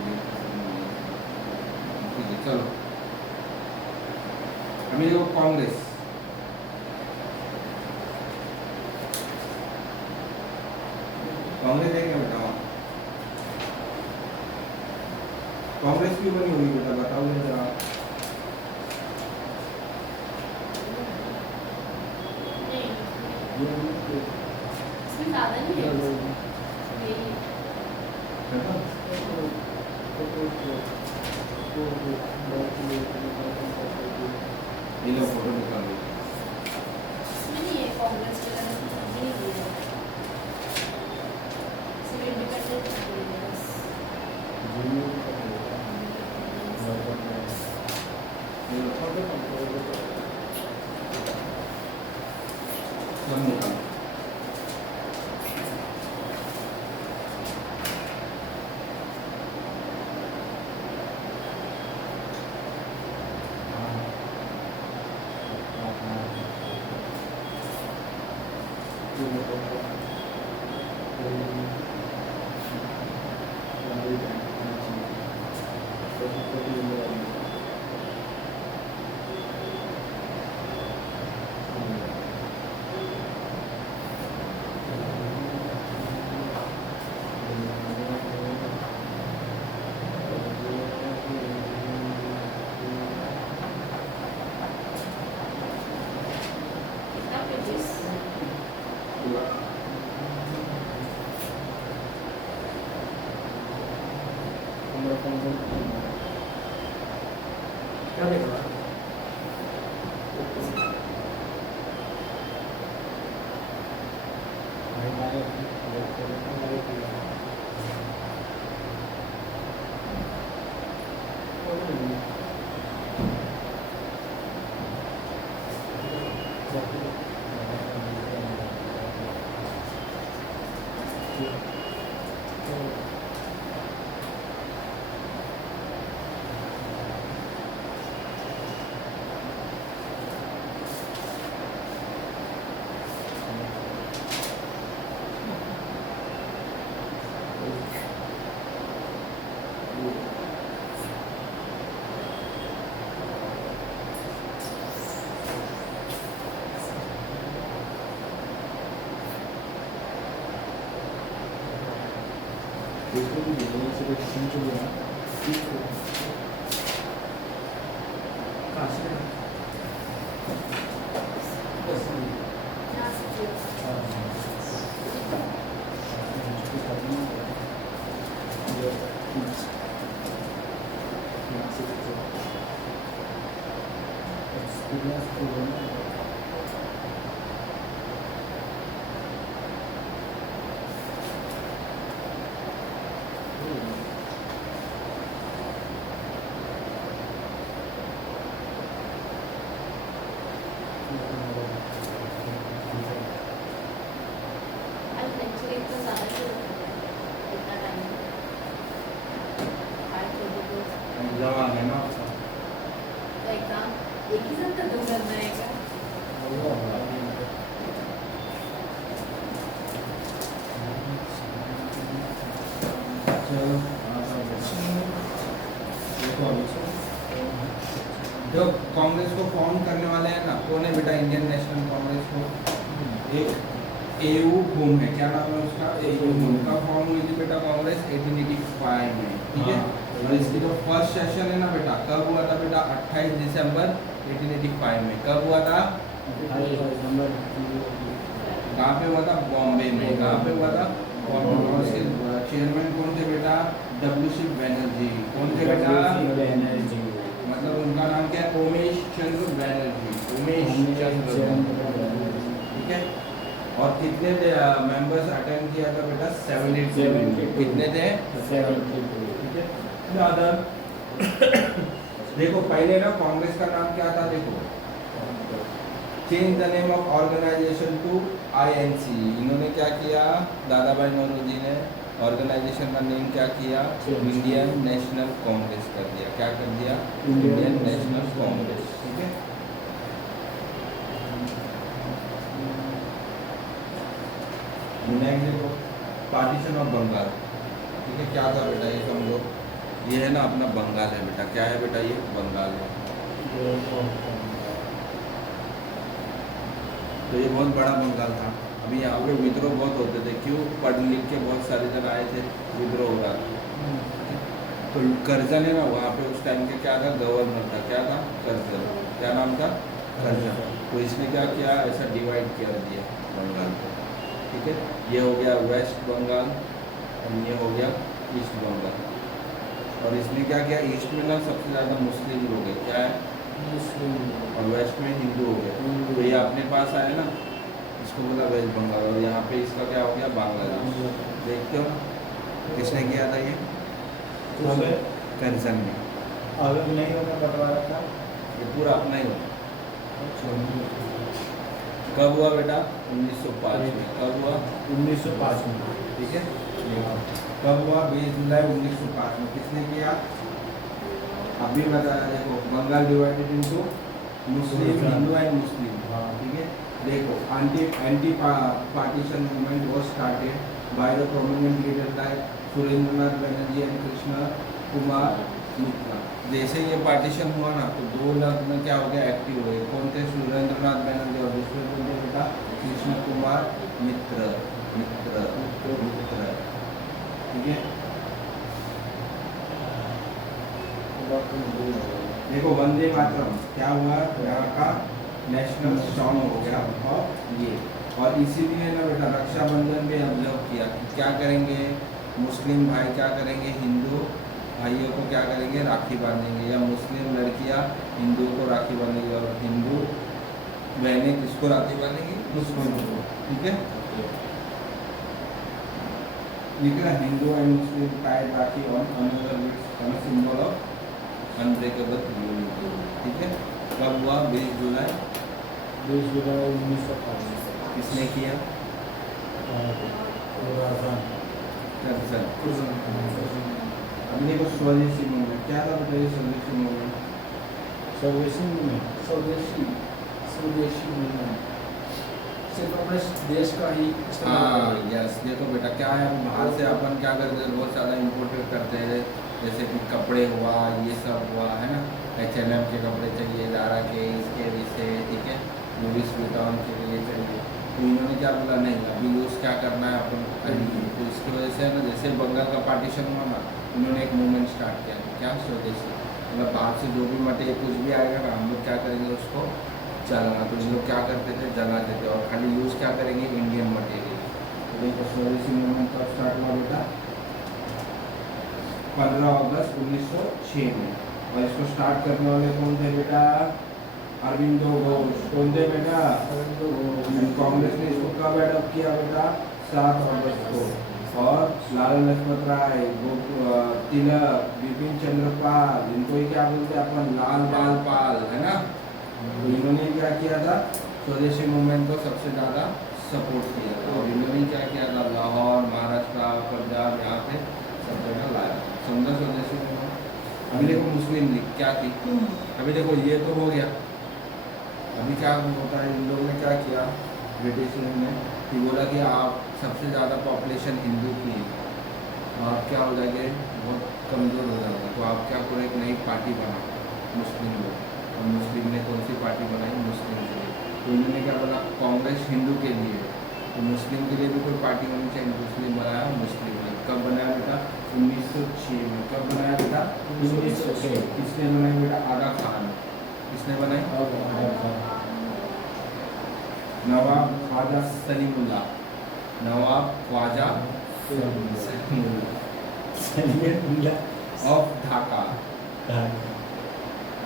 ठीक है। चलो अभी देखो कांग्रेस। कांग्रेस देखें बेटा, कांग्रेस क्यों बनी हुई बेटा, बताओ जरा। इसमें ज़्यादा नहीं है, यही ये लोग फोटो निकाल लो। इसमें नहीं है, कांग्रेस के तरफ से नहीं दिया है, सिर्फ इंडिपेंडेंट दिया है बस। सब निकाल। कितना पेजेस? क्या देख रहा है? इसको भी देखो से कुछ समझ गया आज लेक्चर एक तो ज़्यादा शुरू हो गया इतना टाइम आज तो एग्जाम आ गया ना आपका एग्जाम एक ही साथ खत्म करना है क्या जो कांग्रेस को फॉर्म करने वाले हैं ना कौन है बेटा इंडियन नेशनल कांग्रेस को एक एयू घूम है क्या नाम है उसका एयू घूम का फॉर्म हुई थी बेटा कांग्रेस 1885 में ठीक है और इसकी जो फर्स्ट सेशन है ना बेटा कब हुआ था बेटा 28 दिसंबर 1885 में कब हुआ था कहाँ पे हुआ था बॉम्बे में कहाँ पे हुआ था बॉम्बे में और इसके चेयरमैन कौन थे बेटा डब्ल्यू बैनर्जी कौन थे बेटा मतलब उनका नाम क्या है उमेश चंद्र बैनर्जी उमेश चंद्र ठीक है और कितने मेंबर्स अटेंड किया था बेटा 72 कितने थे ठीक है दादा देखो पहले ना कांग्रेस का नाम क्या था देखो change the name of organization to INC इन्होंने क्या किया दादा भाई नौरोजी ने ऑर्गेनाइजेशन का नेम क्या किया इंडियन नेशनल कांग्रेस कर दिया क्या कर दिया इंडियन नेशनल कांग्रेस ठीक है नेक्स्ट देखो पार्टीशन ऑफ बंगाल ठीक है क्या था बेटा ये समझो ये है ना अपना बंगाल है बेटा क्या है बेटा ये बंगाल है तो ये बहुत बड़ा बंगाल था अभी यहाँ पे विद्रोह बहुत होते थे क्यों पढ़ लिख के बहुत सारे जन आए थे विद्रोह हो रहा था तो करजन है ना वहाँ पे उस टाइम के क्या था गवर्नर था क्या था करजन क्या नाम था करजन तो इसने क्या किया ऐसा डिवाइड कर दिया बंगाल को ठीक है ये हो गया वेस्ट बंगाल और ये हो गया ईस्ट बंगाल और इसने क्या किया ईस्ट में ना सबसे ज़्यादा मुस्लिम लोग हैं क्या है मुस्लिम और वेस्ट में हिंदू हो गए तो ये अपने पास आए ना इसको बोला वेस्ट बंगाल और यहाँ पे इसका क्या हो गया बांग्लादेश देखते हो किसने किया था ये करजन ने अलग नहीं होता बंटवारा था ये पूरा अपना ही होता कब हुआ बेटा 1905 में कब हुआ 1905 में ठीक है कब हुआ 20 जुलाई 1905 में किसने किया अभी बताया देखो Bengal divided into Muslim Hindu and Muslim ठीक है देखो anti partition movement was started by the prominent leader like Surendranath Banerjee and Krishna Kumar Mitra जैसे ये पार्टीशन हुआ ना तो दो लोग में क्या हो गया एक्टिव हो गए कौन थे सुरेंद्रनाथ बनर्जी और दूसरे कौन थे बेटा कृष्ण कुमार मित्र मित्र मित्र ठीक है देखो वंदे मातरम क्या हुआ यहाँ का नेशनल सॉन्ग हो गया और ये और इसीलिए ना बेटा रक्षाबंधन भी ऑब्जर्व किया कि क्या करेंगे मुस्लिम भाई क्या करेंगे हिंदू भाइयों को क्या करेंगे राखी बांधेंगे या मुस्लिम लड़कियाँ हिंदुओं को राखी बांधेंगी और हिंदू बहनें किसको राखी बांधेंगी मुस्लिम को ठीक है लिख रहा Hindu and Muslim tied rakhi on another symbol of unbreakable unity ठीक है कब हुआ 20 जुलाई 20 जुलाई 1905 किसने किया? कर्जन। अभी देखो स्वदेशी मूवमेंट क्या था बेटा, ये स्वदेशी मूवमेंट स्वदेशी में स्वदेशी स्वदेशी मूवमेंट सिर्फ अपने देश का ही इस्तेमाल हाँ करें। यस, देखो बेटा क्या है, बाहर से अपन क्या करते हैं, बहुत ज़्यादा इम्पोर्टेड करते हैं, जैसे कि कपड़े हुआ, ये सब हुआ है ना, H&M के कपड़े चाहिए, ज़ारा के, इसके से, ठीक है, लुइस विटॉन के लिए चाहिए। तो इन्होंने क्या बोला, नहीं अभी यूज़ क्या करना है अपन खरीदिए। तो इसकी वजह से ना, जैसे बंगाल का पार्टीशन हुआ ना, उन्होंने एक मूवमेंट स्टार्ट किया, क्या स्वदेशी, मतलब बाहर से जो भी मटेरियल कुछ भी आएगा ना, हम लोग क्या करेंगे उसको जलाना। तो इन लोग क्या करते थे, जलाते थे, और खाली यूज़ क्या करेंगे, इंडियन मटेरियल। तो देखो स्वदेशी मूवमेंट कब स्टार्ट हुआ बेटा, 15 अगस्त 1906 में। और इसको स्टार्ट करने वाले कौन थे बेटा, अरविंदो घोष। कौन थे बेटा, कांग्रेस ने इसको कब एडॉप्ट किया बेटा, 7 अगस्त को। और लाला लजपत राय, तिलक, बिपिन चंद्र पाल, इनको ही क्या बोलते हैं अपन, लाल बाल पाल, है ना। तो इन्होंने क्या किया था, स्वदेशी मूवमेंट को सबसे ज़्यादा सपोर्ट किया था। और इन्होंने क्या किया था, लाहौर, महाराष्ट्र, पंजाब, यहाँ पे सब जगह लाया, समझा स्वदेशी मूवमेंट। अभी देखो मुस्लिम लीग क्या थी, अभी देखो ये तो हो गया। अभी क्या होता है, इन लोगों ने क्या किया, ब्रिटिश ने कि बोला कि आप सबसे ज़्यादा पॉपुलेशन हिंदू की है, तो आप क्या हो जाएंगे, बहुत कमज़ोर हो जाएगा। तो आप क्या करो, एक नई पार्टी बनाओ मुस्लिम लोग। और मुस्लिम ने कौन सी पार्टी बनाई, मुस्लिम के लिए। तो इन्होंने क्या बोला, कांग्रेस हिंदू के लिए है, तो मुस्लिम के लिए भी कोई पार्टी होनी चाहिए। मुस्लिम बनाया मुस्लिम लीग। कब बनाया बेटा, 1906 में। कब बनाया बेटा, 1906। किसने बनाई बेटा, आगा खान। किसने बनाई, नवाब ख्वाजा सलीमुल्लाह, नवाब ख्वाजा सलीमुल्लाह ऑफ ढाका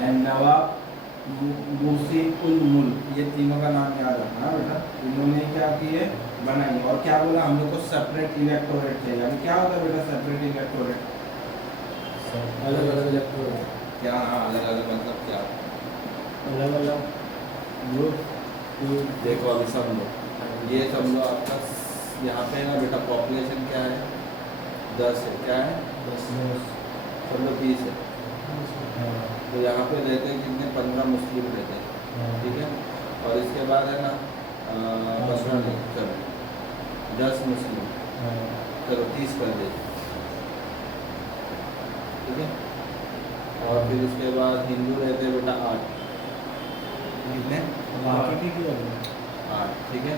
एंड नवाब मुर्शिद उल मुल्क, ये तीनों का नाम याद रखना बेटा। इन्होंने क्या किए, बनाई, और क्या बोला, हम लोग को सेपरेट इलेक्टोरेट चाहिए। अभी क्या होता है बेटा, सेपरेट इलेक्टोरेट, अलग अलग इलेक्टोरेट क्या, हाँ अलग अलग मतलब क्या, अलग अलग ग्रुप। देखो अभी सब लोग, ये सब लोग आपका यहाँ पे ना बेटा, पॉपुलेशन क्या है, 10 है, क्या है, 10 सब लोग 20 है। तो यहाँ पे रहते हैं कितने, 15 मुस्लिम रहते हैं, ठीक है। और इसके बाद है ना 15 नहीं, चलो 10 मुस्लिम, चलो 30 कर दे, ठीक है। और फिर उसके बाद हिंदू रहते हैं बेटा 8, कितने, 8, ठीक है।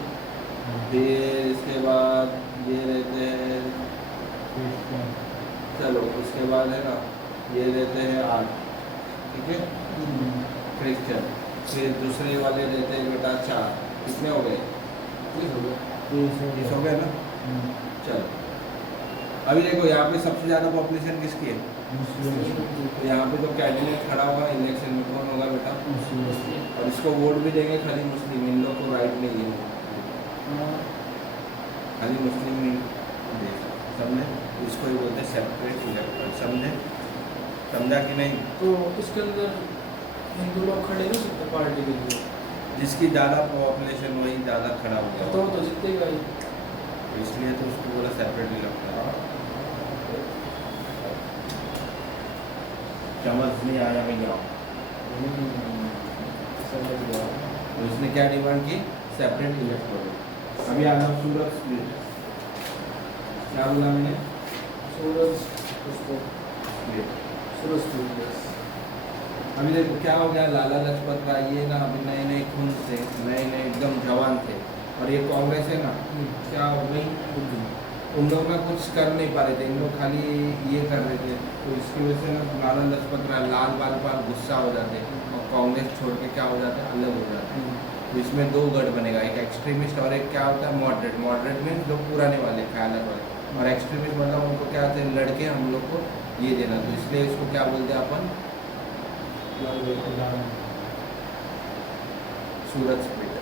फिर इसके बाद ये रहते हैं, चलो उसके बाद है ना ये रहते हैं 8, ठीक है, क्रिश्चियन। फिर दूसरे वाले रहते हैं बेटा 4, कितने हो गए, 30 हो गए ना। चलो अभी देखो यहाँ पे सबसे ज़्यादा पॉपुलेशन किसकी है, तो यहाँ पे जो कैंडिडेट खड़ा होगा इलेक्शन में कौन होगा बेटा, और इसको वोट भी देंगे खाली मुस्लिम। इन लोग को राइट नहीं है, खाली मुस्लिम नहीं दे, समझे। इसको ही बोलते हैं सेपरेट इलेक्टोरेट, समझे, समझा कि नहीं। तो इसके अंदर हिंदू लोग खड़े नहीं सकते पार्टी के लिए, जिसकी ज़्यादा पॉपुलेशन वही ज़्यादा खड़ा हो गया, तो जीतेगा ही। इसलिए तो उसको बोला सेपरेट इलेक्टोरेट। समझ नहीं आया भैया, समझ गया। तो इसने क्या डिमांड की, सेपरेट इलेक्टोरेट। अभी आना सूरत स्प्लिट, क्या बोला मैंने, सूरज उसको स्प्लिट। सूरज स्प्लिट। अभी देखो क्या हो गया, लाला लाजपत राय ये ना अभी नए नए खून थे, नए नए एकदम जवान थे, और ये कांग्रेस है ना क्या हो गई, उन लोग ना कुछ कर नहीं पा रहे थे, इन लोग खाली ये कर रहे थे। तो इसकी वजह से ना लाला लाजपत राय लाल बाल पाल गुस्सा हो जाते और कांग्रेस छोड़ के क्या हो जाते, अलग हो जाते हैं। तो इसमें 2 गढ़ बनेगा, एक एक्सट्रीमिस्ट और एक क्या होता है मॉडरेट। मॉडरेट में जो पुराने वाले ख्याल वाले, और एक्सट्रीमिस्ट मतलब उनको क्या होते हैं, लड़के हम लोग को ये देना। तो इसलिए इसको क्या बोलते हैं अपन, सूरत स्प्लिट,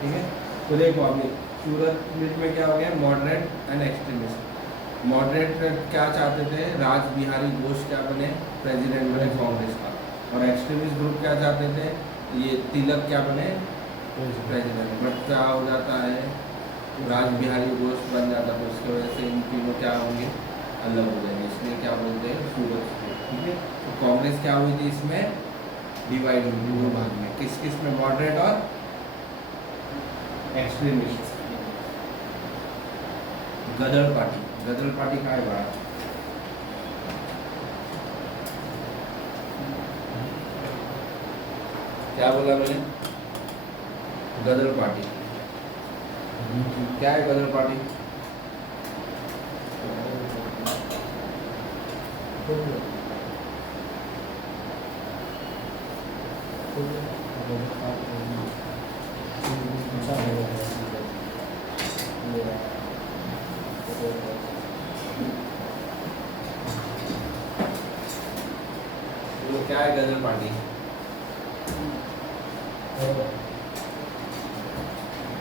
ठीक है। तो देखो अभी सूरत स्प्लिट में क्या हो गया, मॉडरेट एंड एक्सट्रीमिस्ट। मॉडरेट क्या चाहते थे, राज बिहारी घोष क्या बने, प्रेसिडेंट बने कांग्रेस का, और एक्सट्रीमिस्ट ग्रुप क्या चाहते थे ये तिलक क्या बने प्रेसिडेंट, बट क्या हो जाता है राज बिहारी बोस बन जाता, तो उसकी वजह से इन तीनों क्या होंगे, अलग हो जाएंगे, इसलिए क्या बोलते हैं सूरत स्प्लिट। ठीक है, तो कांग्रेस क्या हुई थी इसमें, डिवाइड हुई दो भाग में, किस किस में, मॉडरेट और एक्सट्रीमिस्ट। गदर पार्टी का है बड़ा, क्या बोला मैंने, गदर पार्टी क्या है, गदर पार्टी तो क्या है गदर पार्टी,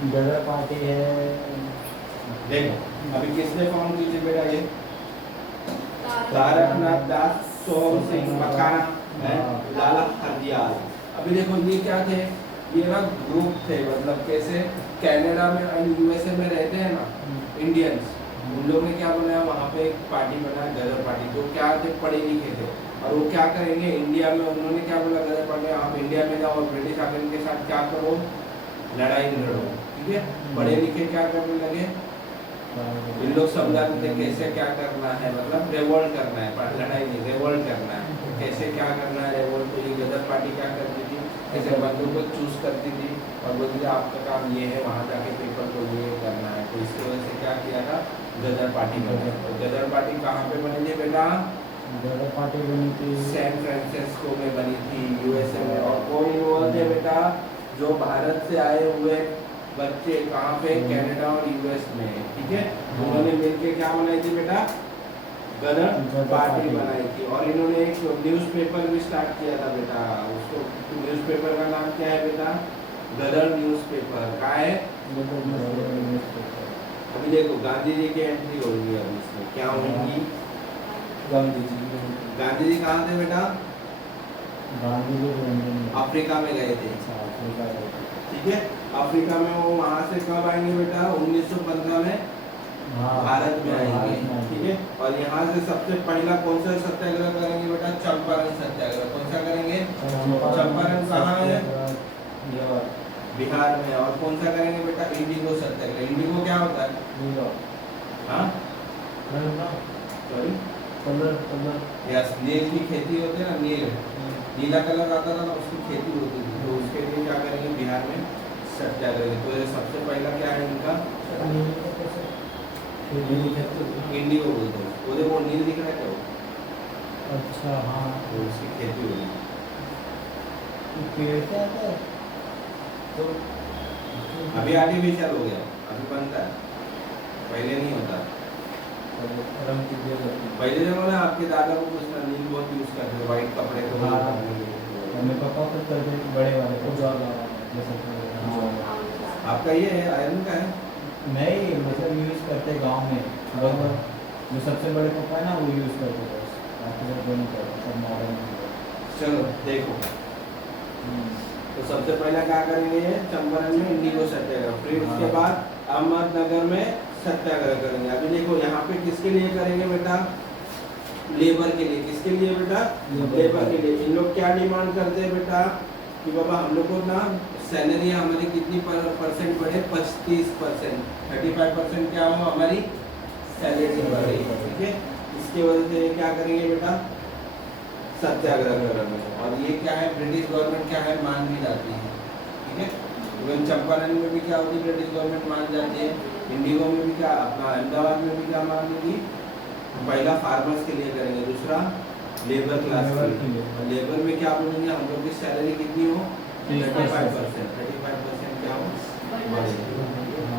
गदर पार्टी है। देखो अभी किसने फॉर्म की थी बेटा, ये तारकनाथ दास, सोहम सिंह मखाना, है लाला हरदयाल। अभी देखो ये क्या थे, ये ना ग्रुप थे, मतलब कैसे कनाडा में और यूएसए में रहते हैं ना इंडियंस, उन लोगों ने क्या बनाया, वहाँ पे एक पार्टी बनाया गदर पार्टी, जो क्या थे, पढ़े लिखे थे, और वो क्या करेंगे इंडिया में, उन्होंने क्या बोला गदर पार्टी, आप इंडिया में जाओ और ब्रिटिश आकर के साथ क्या करो, लड़ाई लड़ो। ठीक है, पढ़े लिखे क्या करने लगे, इन लोग समझाते थे कैसे क्या करना है, मतलब रेवोल्ट करना है, लड़ाई नहीं, रेवोल्ट करना है, तो कैसे क्या करना है रेवोल्ट। तो ये गदर पार्टी क्या करती थी, ऐसे बंदों को चूज करती थी और बोलती थी आपका काम ये है, वहाँ जाके पेपर को ये करना है। तो इसकी वजह से क्या किया था, गदर पार्टी बनी। तो गदर पार्टी कहाँ पे बनी थी बेटा, गदर पार्टी बनी थी सैन फ्रांसिस्को में बनी थी, यूएसए में। और कौन इन्वॉल्व थे बेटा, जो भारत से आए हुए बच्चे, कहाँ पे, कनाडा और यूएस में। ठीक है, उन्होंने मिलके क्या बनाई थी बेटा, गदर पार्टी बनाई थी। और इन्होंने एक न्यूज़पेपर भी स्टार्ट किया था बेटा, उसको न्यूज़पेपर का नाम क्या है बेटा, गदर न्यूज़पेपर। क्या है, अभी देखो गांधी जी की एंट्री होगी अभी इसमें, क्या होगी, गांधी गांधी जी कहाँ थे बेटा, जी अफ्रीका में गए थे। ठीक है, अफ्रीका में वो वहाँ से कब आएंगे बेटा, 1915 में भारत में आएंगे। ठीक है, और यहाँ से सबसे पहला कौन सा सत्याग्रह करेंगे बेटा, चंपारण सत्याग्रह। कौन सा करेंगे, चंपारण कहाँ है, बिहार में। और कौन सा करेंगे बेटा, इंडिगो सत्याग्रह। इंडिगो क्या होता है, हाँ सॉरी, यस, नील की खेती होती है ना, नीला कलर आता था ना, उसकी खेती होती थी। तो उसके लिए क्या करेंगे, बिहार में सत्याग्रह। तो ये सबसे पहला क्या है इनका, इंडिगो बोलते हैं। वो देखो नील दिख रहा है क्या, वो अच्छा हाँ, तो उसकी खेती होगी। पेड़ क्या है, तो अभी आर्टिफिशियल हो गया, अभी बनता है, पहले नहीं होता। पहले देखो ना, आपके दादा को पूछना, नील बहुत यूज करते थे, व्हाइट कपड़े को। मेरे पापा को करते बड़े वाले को ज्यादा, आपका ये है आयरन का है, नहीं मतलब यूज करते गांव में, लगभग जो सबसे बड़े पापा है ना वो यूज करते थे, बाकी लोग नहीं करते, सब मॉडर्न। चलो देखो, तो सबसे पहला क्या करेंगे, चंपारण में इंडिगो सत्याग्रह, फिर उसके बाद अहमदनगर में सत्याग्रह करेंगे। अभी देखो यहाँ पे किसके लिए करेंगे बेटा, लेबर के लिए। किसके लिए बेटा, लेबर के लिए। इन लोग क्या डिमांड करते हैं बेटा, कि बाबा हम लोग को ना सैलरी हमारी कितनी परसेंट बढ़े, 35%, 35% क्या हो हमारी सैलरी बढ़े। ठीक है, इसके वजह से क्या करेंगे बेटा, सत्याग्रह करेंगे। और ये क्या है, ब्रिटिश गवर्नमेंट क्या है, मान भी जाती है। ठीक है, इवन चंपारण में भी क्या होती है, ब्रिटिश गवर्नमेंट मान जाती है। इंडिगो में भी क्या, अपना अहमदाबाद में भी क्या मान लेगी, पहला फार्मर्स के लिए करेंगे, दूसरा लेबर क्लास के लिए। और लेबर में क्या बोलेंगे, हम लोग की सैलरी कितनी हो, 35% क्या हो बढ़े।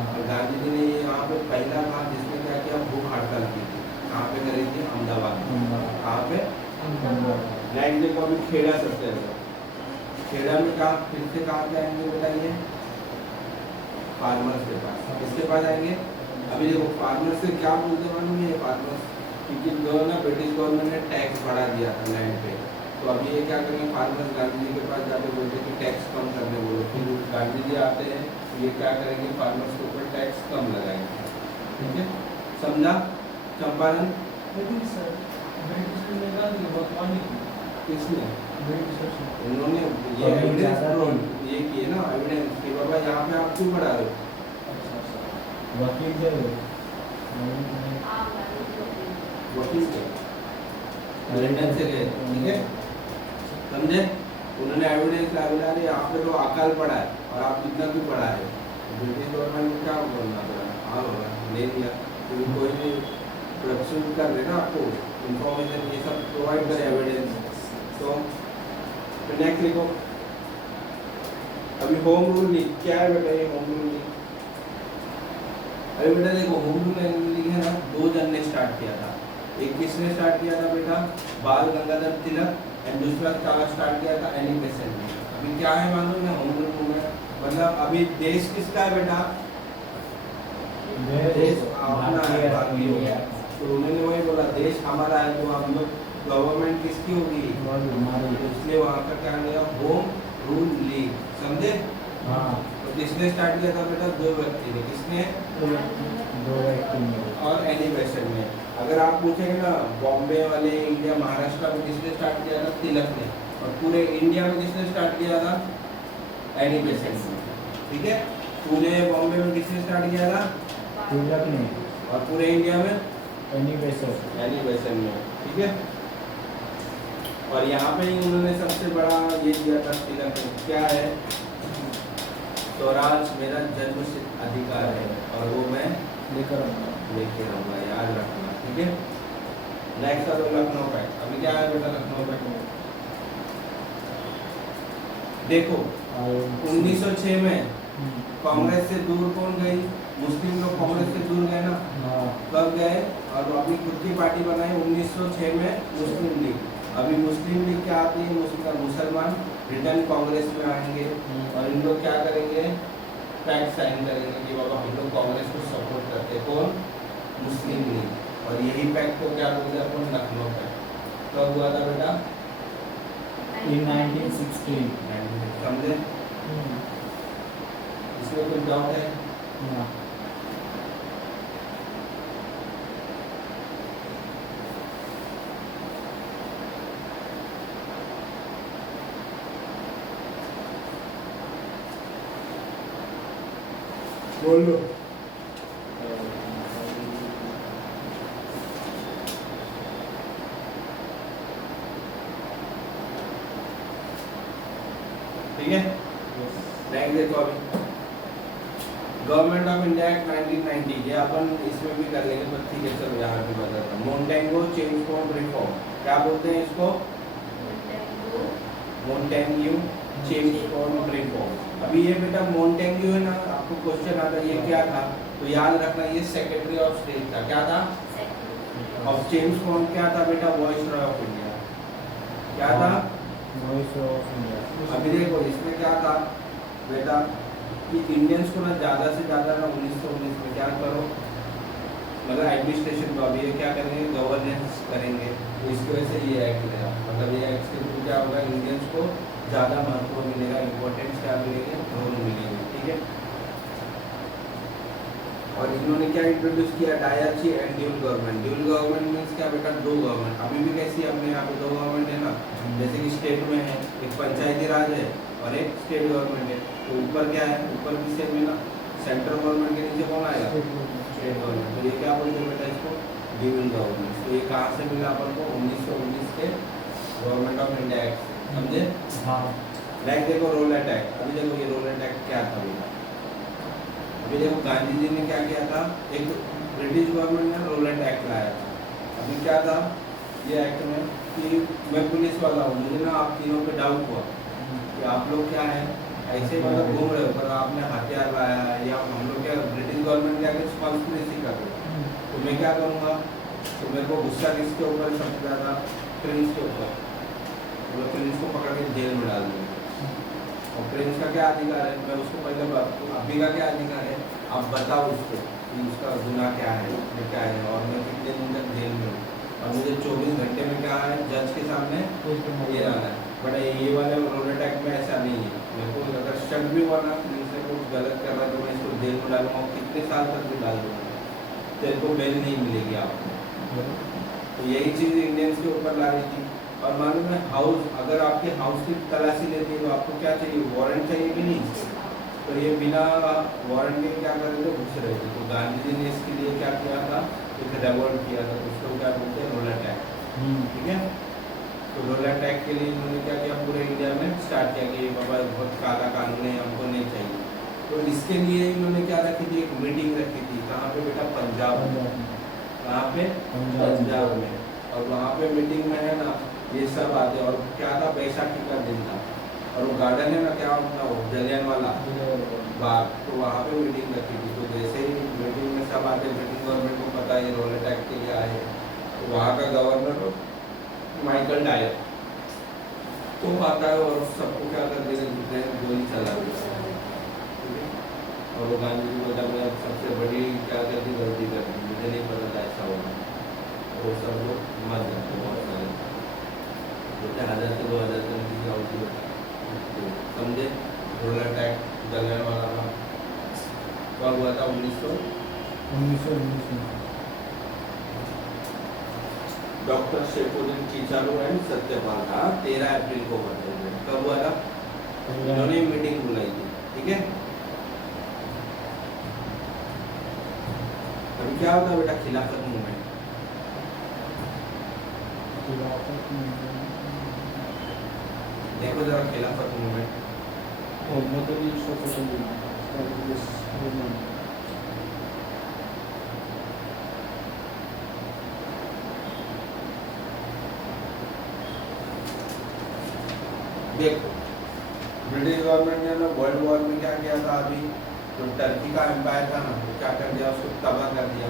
और गांधी जी ने यहाँ पे पहला काम जिसमें क्या किया, भूख हड़ताल की थी। कहाँ पे करी थी, अहमदाबाद में। कहाँ पे, लाइक देखो अभी खेड़ा सत्याग्रह, खेड़ा में कहाँ, फिर से कहाँ पे आएंगे बताइए, फार्मर्स के पास। किसके पास आएंगे, अभी देखो फार्मर्स से क्या बोलते मालूम है, फार्मर्स, क्योंकि जो ना ब्रिटिश गवर्नमेंट ने टैक्स बढ़ा दिया था लैंड पे, तो अभी ये क्या करेंगे, फार्मर्स गांधी जी के पास जाके बोलते हैं कि टैक्स कम करने बोलो, फिर गांधी जी आते हैं, ये क्या करेंगे, फार्मर्स के ऊपर टैक्स कम लगाएंगे। ठीक है, समझा चंपारण? लेकिन सर ब्रिटिश ने गांधी बहुत मानी थी। किसने? ब्रिटिश उन्होंने ये कभी एविडेंस ज्यादा ये किए ना, एविडेंस कि बाबा यहाँ पे आप क्यों बढ़ा रहे हो। अच्छा सर वकील थे वो। वकील थे, लंदन से गए, ठीक है, समझे? उन्होंने एविडेंस ला बोला अरे यहाँ पे तो अकाल पड़ा है और आप इतना क्यों पड़ा है। ब्रिटिश गवर्नमेंट को क्या बोलना पड़ा, हाँ होगा ले लिया, क्योंकि कोई भी प्रोडक्शन कर रहे ना आपको इंफॉर्मेशन ये सब प्रोवाइड करे एविडेंस। तो नेक्स्ट लिखो, अभी होम रूल लिख, क्या है बेटा ये होम रूल लिख। अरे बेटा देखो होम रूल लिख है ना, 2 जन ने स्टार्ट किया था। एक किसने स्टार्ट किया था बेटा, बाल गंगाधर तिलक, एंड दूसरा स्टार्ट किया था एनी बेसेंट ने। अभी क्या है मालूम है होम रूल मूवमेंट, मतलब अभी देश किसका है बेटा, देश अपना है भारतीय। तो उन्होंने वही बोला देश हमारा है, तो हम लोग गवर्नमेंट किसकी होगी, इसलिए वहाँ का क्या लिया, होम रूल लीग, समझे? हाँ तो किसने स्टार्ट किया था बेटा, 2 व्यक्ति ने, किसने, 2 व्यक्ति और एनी बेसेंट ने। अगर आप पूछेंगे ना बॉम्बे वाले इंडिया महाराष्ट्र में किसने स्टार्ट किया था, तिलक ने, और पूरे इंडिया में किसने स्टार्ट किया था, एनी बेसेंट ने। ठीक है, पूरे बॉम्बे में किसने स्टार्ट किया था, तिलक ने, और पूरे इंडिया में एनी बेसेंट ने। ठीक है, और यहाँ पे ही उन्होंने सबसे बड़ा ये दिया था तिलक ने, क्या है, स्वराज मेरा जन्मसिद्ध अधिकार है और वो मैं लेकर आऊंगा। लेके रहूंगा, याद रखना। ठीक है, नेक्स्ट है तो लखनऊ का है। अभी क्या है बेटा लखनऊ का, देखो 1906 में कांग्रेस से दूर कौन गई, मुस्लिम लोग कांग्रेस से दूर गए ना, कब गए, और वो अपनी खुद की पार्टी बनाई 1906 में मुस्लिम लीग। अभी मुस्लिम लीग क्या आती है, मुसलमान रिटर्न कांग्रेस में आएंगे और इन लोग क्या करेंगे, पैक्ट साइन करेंगे कि बाबा हम लोग कांग्रेस को सपोर्ट करते हैं, कौन, मुस्लिम लीग। और यही पैक्ट को क्या बोलते हैं अपन, लखनऊ पैक्ट। कब हुआ था बेटा, in 1916 समझे? इसमें कोई डाउट है? हाँ बोलो। ठीक है, नेक्स्ट देखो अभी गवर्नमेंट ऑफ इंडिया एक्ट 1990, ये अपन इसमें भी कर लेंगे, पर ठीक है चलो यहाँ भी बताता हूँ। मोंटेगो चेमस्फोर्ड रिफॉर्म, क्या बोलते हैं इसको, मोंटेग्यू चेमस्फोर्ड रिफॉर्म। अभी ये बेटा मोंटेग्यू है ना, आपको क्वेश्चन आता है ये क्या था, तो याद रखना ये सेक्रेटरी ऑफ स्टेट था। क्या था, ऑफ चेमस्फोर्ड क्या था बेटा, वॉइसरॉय ऑफ इंडिया। क्या था, वॉइस ऑफ इंडिया। अभी देखो इसमें क्या था बेटा कि इंडियंस को ना ज़्यादा से ज़्यादा ना 1919 में क्या करो, मतलब एडमिनिस्ट्रेशन को अभी ये क्या करेंगे, गवर्नेंस करेंगे, तो इसकी वजह से ये एक्ट लिया। मतलब ये एक्ट के थ्रू क्या होगा, इंडियंस को ज़्यादा महत्व मिलेगा, इम्पोर्टेंस क्या मिलेगी, रोल मिलेगी। ठीक है, और इन्होंने क्या इंट्रोड्यूस किया, dyarchy and dual government. Dual government means क्या बेटा, 2 गवर्नमेंट। अभी भी कैसी अपने यहाँ पे 2 गवर्नमेंट है ना, जैसे कि स्टेट में है एक पंचायती राज है और एक स्टेट गवर्नमेंट है। तो ऊपर क्या है, ऊपर भी सेम है ना, सेंट्रल गवर्नमेंट के नीचे कौन आएगा, स्टेट गवर्नमेंट। तो ये क्या बोलते हैं बेटा इसको, ड्यूल गवर्नमेंट। तो ये कहाँ से मिला अपन को, 1919 के गवर्नमेंट ऑफ इंडिया एक्ट से, समझे? हाँ नेक्स्ट देखो रोलेट एक्ट। अभी देखो ये रोलेट एक्ट क्या था बेटा, अभी देखो गांधी जी ने क्या किया था, एक ब्रिटिश गवर्नमेंट ने रोलेट एक्ट लाया था। अभी क्या था ये एक्ट में कि मैं पुलिस वाला हूँ, मुझे ना आप तीनों पे डाउट हुआ कि आप लोग क्या है ऐसे मतलब घूम रहे हो, पर आपने हथियार लाया है या हम लोग क्या ब्रिटिश गवर्नमेंट के आगे कॉन्स्पिरेसी कर रहे हो, तो मैं क्या करूँगा। तो मेरे को गुस्सा किसके ऊपर सबसे ज़्यादा, प्रिंस के ऊपर। तो प्रिंस को पकड़ के जेल में डाल दूँगा। और प्रिंस का क्या अधिकार है, मैं उसको पहले अभी का क्या अधिकार है, आप बताओ उसको कि उसका गुनाह क्या है, ये क्या है, और मैं कितने दिन तक जेल में हूँ। और मुझे 24 घंटे में क्या है जज के सामने ये आना है। बट ये वाले रोलेट एक्ट में ऐसा नहीं है। मेरे को अगर शक भी हुआ ना पुलिस ने कुछ गलत कर रहा है तो मैं इसको जेल में डालूंगा, कितने साल तक भी डाल दूंगा, तेरे को बेल नहीं मिलेगी आपको। तो यही चीज़ इंडियंस के ऊपर ला रही थी। और मालूम है हाउस, अगर आपके हाउस की तलाशी लेती है तो आपको क्या चाहिए, वारंट चाहिए भी नहीं। तो ये बिना वारंट के क्या कर रहे थे, घुस रहे थे। तो गांधी जी ने इसके लिए क्या किया था, एक रेवोल्ट किया था, उसको क्या बोलते हैं, रोलेट एक्ट। ठीक है, तो रोलेट एक्ट के लिए इन्होंने क्या किया, पूरे इंडिया में स्टार्ट किया कि बाबा बहुत काला कानून है, हमको नहीं चाहिए। तो इसके लिए इन्होंने क्या रखी थी, एक मीटिंग रखी थी। कहाँ पे बेटा, पंजाब में। कहाँ पे, पंजाब में। और वहाँ पे मीटिंग में है ना ये सब आते। और क्या था, बैसाखी का दिन था। और वो गार्डन है ना, क्या अपना वो जलियांवाला बाग, तो वहाँ पे मीटिंग रखी थी। तो जैसे ही मीटिंग में सब आते, ब्रिटिश गवर्नमेंट को पता है ये रोलेट एक्ट के लिए आए, तो वहाँ का गवर्नर माइकल डायर तो आता है और सबको क्या कर देते हैं, गोली चला देते हैं। और वो गांधी जी बोलता मैं सबसे बड़ी क्या करती, गलती कर दी, मुझे नहीं पता था ऐसा होगा। वो सब लोग मर जाते, बहुत सारे बोलते 1000 से 2000 तक की आउटी होता है। समझे, रोलेट एक्ट जलियांवाला बाग कब हुआ था, 1919 में। डॉक्टर शेफुद्दीन कीचालू एंड सत्यपाल था 13 अप्रैल को हुआ था। कब हुआ था, इन्होंने मीटिंग बुलाई थी। ठीक है, अभी क्या होता है बेटा, खिलाफत मूवमेंट। देखो जरा खिलाफत मूवमेंट, देखो ब्रिटिश गवर्नमेंट ने ना वर्ल्ड वॉर में क्या किया था, अभी जो टर्की का एम्पायर था ना, वो क्या कर दिया, उसको तबाह कर दिया।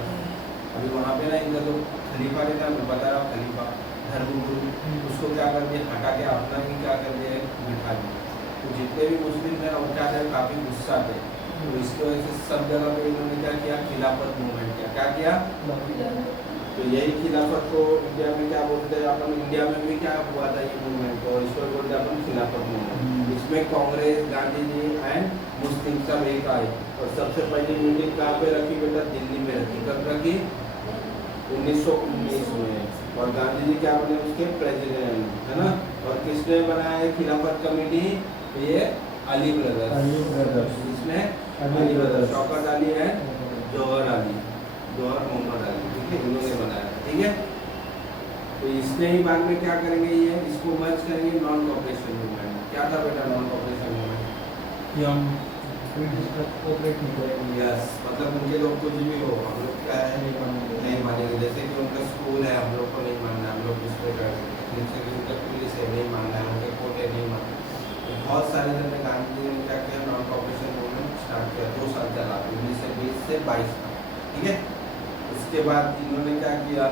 अभी वहाँ पे ना इनका जो खलीफा रहता है, बताया खलीफा धर्मगुरु, उसको क्या कर दिया, हटा के अपना ही क्या कर दिया, बिठा दिया। तो जितने भी मुस्लिम थे वो क्या थे, काफ़ी गुस्सा थे। तो इसकी वजह से सब जगह पे इन्होंने क्या किया, खिलाफत मूवमेंट किया। क्या किया, तो यही खिलाफत को इंडिया में क्या बोलते हैं अपन, इंडिया में भी क्या हुआ था ये मूवमेंट, और इसको बोलते हैं अपन खिलाफत मूवमेंट। इसमें कांग्रेस, गांधी जी एंड मुस्लिम सब एक आए। और सबसे पहली मीटिंग कहाँ पे रखी बेटा, दिल्ली में रखी। कब रखी, 1919 में। और गांधी जी क्या बने, उसके प्रेसिडेंट, है ना। और किसने बनाया है खिलाफत कमेटी, ये अली ब्रदर्स। इसमें अली ब्रदर्स, शौकत अली है, जौहर मोहम्मद अली, ठीक है, इन्होंने बनाया। ठीक है, तो इसने ही बाद में क्या करेंगे, ये इसको मर्ज करेंगे नॉन कॉपरेशन मूवमेंट। क्या था बेटा नॉन कॉपरेशन मूवमेंट, यस, मतलब उनके लोग कुछ भी हो, हम लोग क्या है नहीं मानेंगे। जैसे कि उनका स्कूल है, हम लोग को नहीं मानना, हम लोग उस पर जैसे कि उनका पुलिस है, नहीं मानना है, उनके कोर्ट है, नहीं मानना। तो बहुत सारे जन ने गांधी जी ने क्या किया, नॉन कॉपरेशन मूवमेंट स्टार्ट किया। 2 साल चला, 1920 से 22 तक। ठीक है, उसके बाद इन्होंने क्या किया,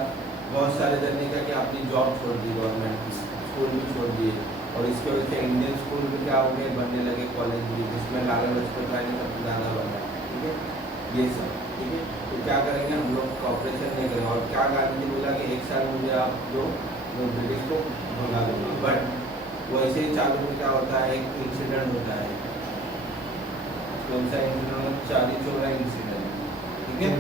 बहुत सारे जन ने क्या किया, अपनी जॉब छोड़ दी, गवर्नमेंट की स्कूल भी छोड़ दिए। और इसकी वजह से इंडियन स्कूल भी क्या हो गए, बनने लगे, कॉलेज भी, जिसमें लाला लजपत राय ने सबसे ज़्यादा बना। ठीक है, ये सब। ठीक है, तो क्या करेंगे हम लोग, कॉपरेशन नहीं करेंगे। और क्या गांधी जी बोला कि 1 साल मुझे आप जो ब्रिटिश को भगा देंगे। बट वैसे ही चालू में क्या होता है, एक इंसिडेंट होता है, कौन सा इंसिडेंट, चौरी चौरा इंसिडेंट। ठीक है,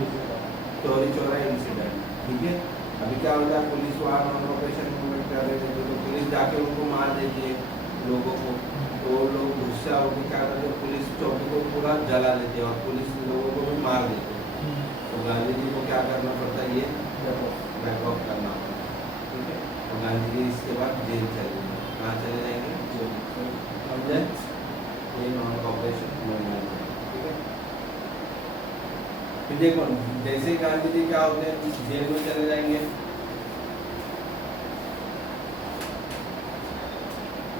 चौरी चौरा इंसिडेंट। ठीक है, अभी क्या होता है, पुलिस वहाँ नॉन कॉपरेशन मूवमेंट कर रहे थे, तो पुलिस जाके उनको मार देती है लोगों को। तो लोग गुस्सा होकर क्या करते हैं, पुलिस चौकी को पूरा जला देते हैं और पुलिस लोगों को भी मार देते हैं। तो गांधी जी को क्या करना पड़ता है, ये बैकऑफ करना पड़ता है। ठीक है, तो गांधी जी इसके बाद जेल चले जाएंगे। कहाँ चले जाएंगे, समझे, ये नॉन कॉपरेशन मूवमेंट। ठीक है, फिर देखो जैसे गांधी जी क्या होते हैं, जेल में चले जाएंगे,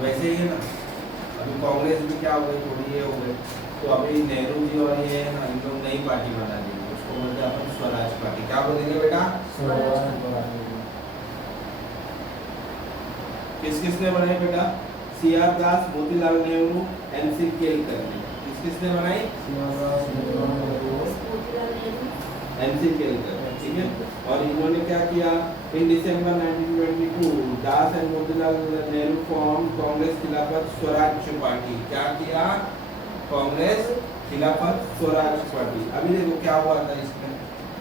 वैसे ही है ना। अभी कांग्रेस भी क्या हो गई, थोड़ी ये हो गई। तो अभी नेहरू जी और ये है ना, इन लोग नई पार्टी बना देंगे, उसको बोलते हैं अपन स्वराज पार्टी। क्या बोलेंगे बेटा, किस किसने बनाई बेटा, CR दास, मोतीलाल नेहरू, NC केलकर ने। किस किसने बनाई, NC केलकर। ठीक है। और इन्होंने क्या किया, इन दिसंबर 1922 दास एंड मोतीलाल नेहरू फॉर्म कांग्रेस खिलाफत स्वराज पार्टी। क्या किया, कांग्रेस खिलाफत स्वराज पार्टी। अभी देखो क्या हुआ था इसमें,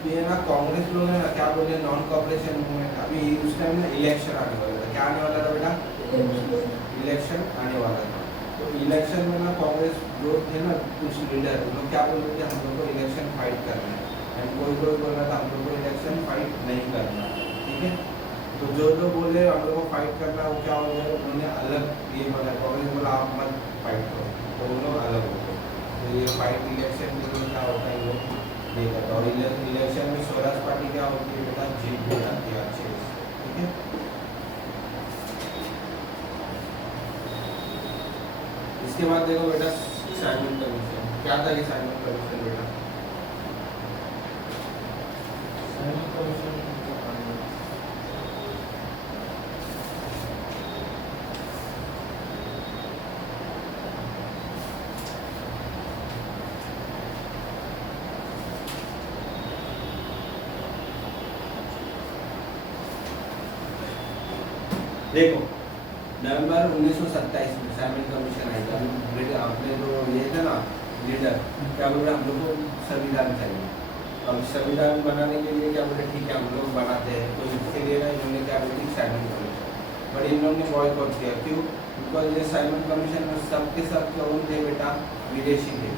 ये ना कांग्रेस लोग है ना क्या बोले, नॉन कॉपरेशन मूवमेंट। अभी उस टाइम ना इलेक्शन आने वाला था। क्या आने वाला था बेटा, इलेक्शन आने वाला था। तो इलेक्शन में ना कांग्रेस जो थे ना कुछ लीडर, उन लोग क्या बोल रहे थे, हम लोग को इलेक्शन फाइट करना है। एंड कोई कोई बोल रहा था हम लोग को इलेक्शन फाइट नहीं करना, ठीक है। तो जो जो बोले हम लोग को फाइट करना, वो क्या हो गया, उन्होंने अलग ये बोला, कांग्रेस बोला आप मत फाइट करो, तो उन लोग अलग हो गए। तो ये फाइट इलेक्शन के लिए क्या होता है वो देखा था। और इलेक्शन में स्वराज पार्टी क्या होती है बेटा, जीत भी जाती है अच्छे से, ठीक है। इसके बाद देखो बेटा साइमन कमीशन। क्या था ये साइमन कमीशन बेटा, साइमन कमीशन का काम है। देखो नवंबर 1927 में साइमन कमीशन आई था। आपने जो ये था ना लीडर, क्या बोल रहे हम लोग को संविधान चाहिए। अब संविधान बनाने के लिए क्या बोले, ठीक है हम लोग बनाते हैं। तो इसके लिए ना इन्होंने क्या बोली, साइमन कमीशन। बट इन लोगों ने बॉयकॉट किया, क्यों, बिकॉज ये साइमन कमीशन में सबके सब कौन थे बेटा, विदेशी थे,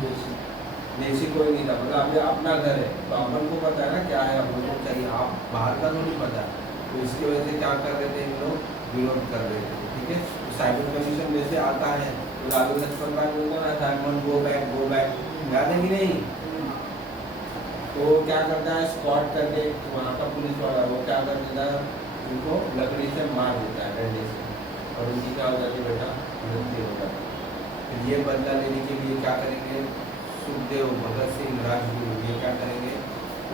देशी कोई नहीं था। मतलब अभी अपना घर है तो अपन को पता है ना क्या है, हम लोग को चाहिए, आप बाहर का तो नहीं पता। तो इसकी वजह से क्या कर रहे थे इन लोग, विरोध कर रहे थे, ठीक है। तो साइमन कमीशन जैसे आता है तो लालू लक्ष्मण राय बोलता ना, साइमन गो बैक, याद है कि नहीं। तो क्या करता है, स्क्वाड करके वहाँ का पुलिस वाला वो क्या कर देता है, उनको लकड़ी से मार देता है, डंडे से, और उनकी क्या हो जाती है बेटा, मृत्यु हो जाती है। फिर ये बदला लेने के लिए क्या करेंगे, सुखदेव, भगत सिंह, राजगुरु ये क्या करेंगे,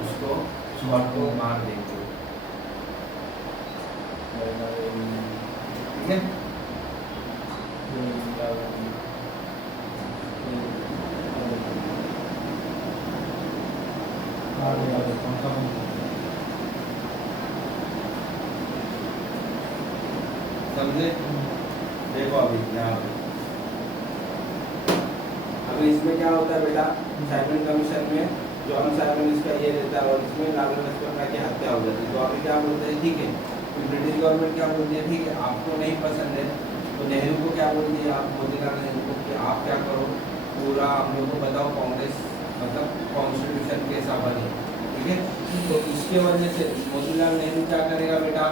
उसको स्क्वाड को मार देंगे, ठीक है। समझे, देखो अभी यहाँ पे अभी इसमें क्या होता है बेटा, साइमन कमीशन में जॉन साइमन इसका ये रहता है और इसमें लालू लक्ष्मण राय की हत्या हो जाती है। तो अभी क्या बोलते हैं, ठीक है, तो ब्रिटिश गवर्नमेंट क्या बोलती है, ठीक है आपको नहीं पसंद है तो नेहरू को क्या बोलती है, आप मोतीलाल नेहरू को कि आप क्या करो, पूरा हम लोग को बताओ कांग्रेस मतलब कॉन्स्टिट्यूशन कैसा बने, ठीक है। तो इसके वजह से मोतीलाल नेहरू क्या करेगा बेटा,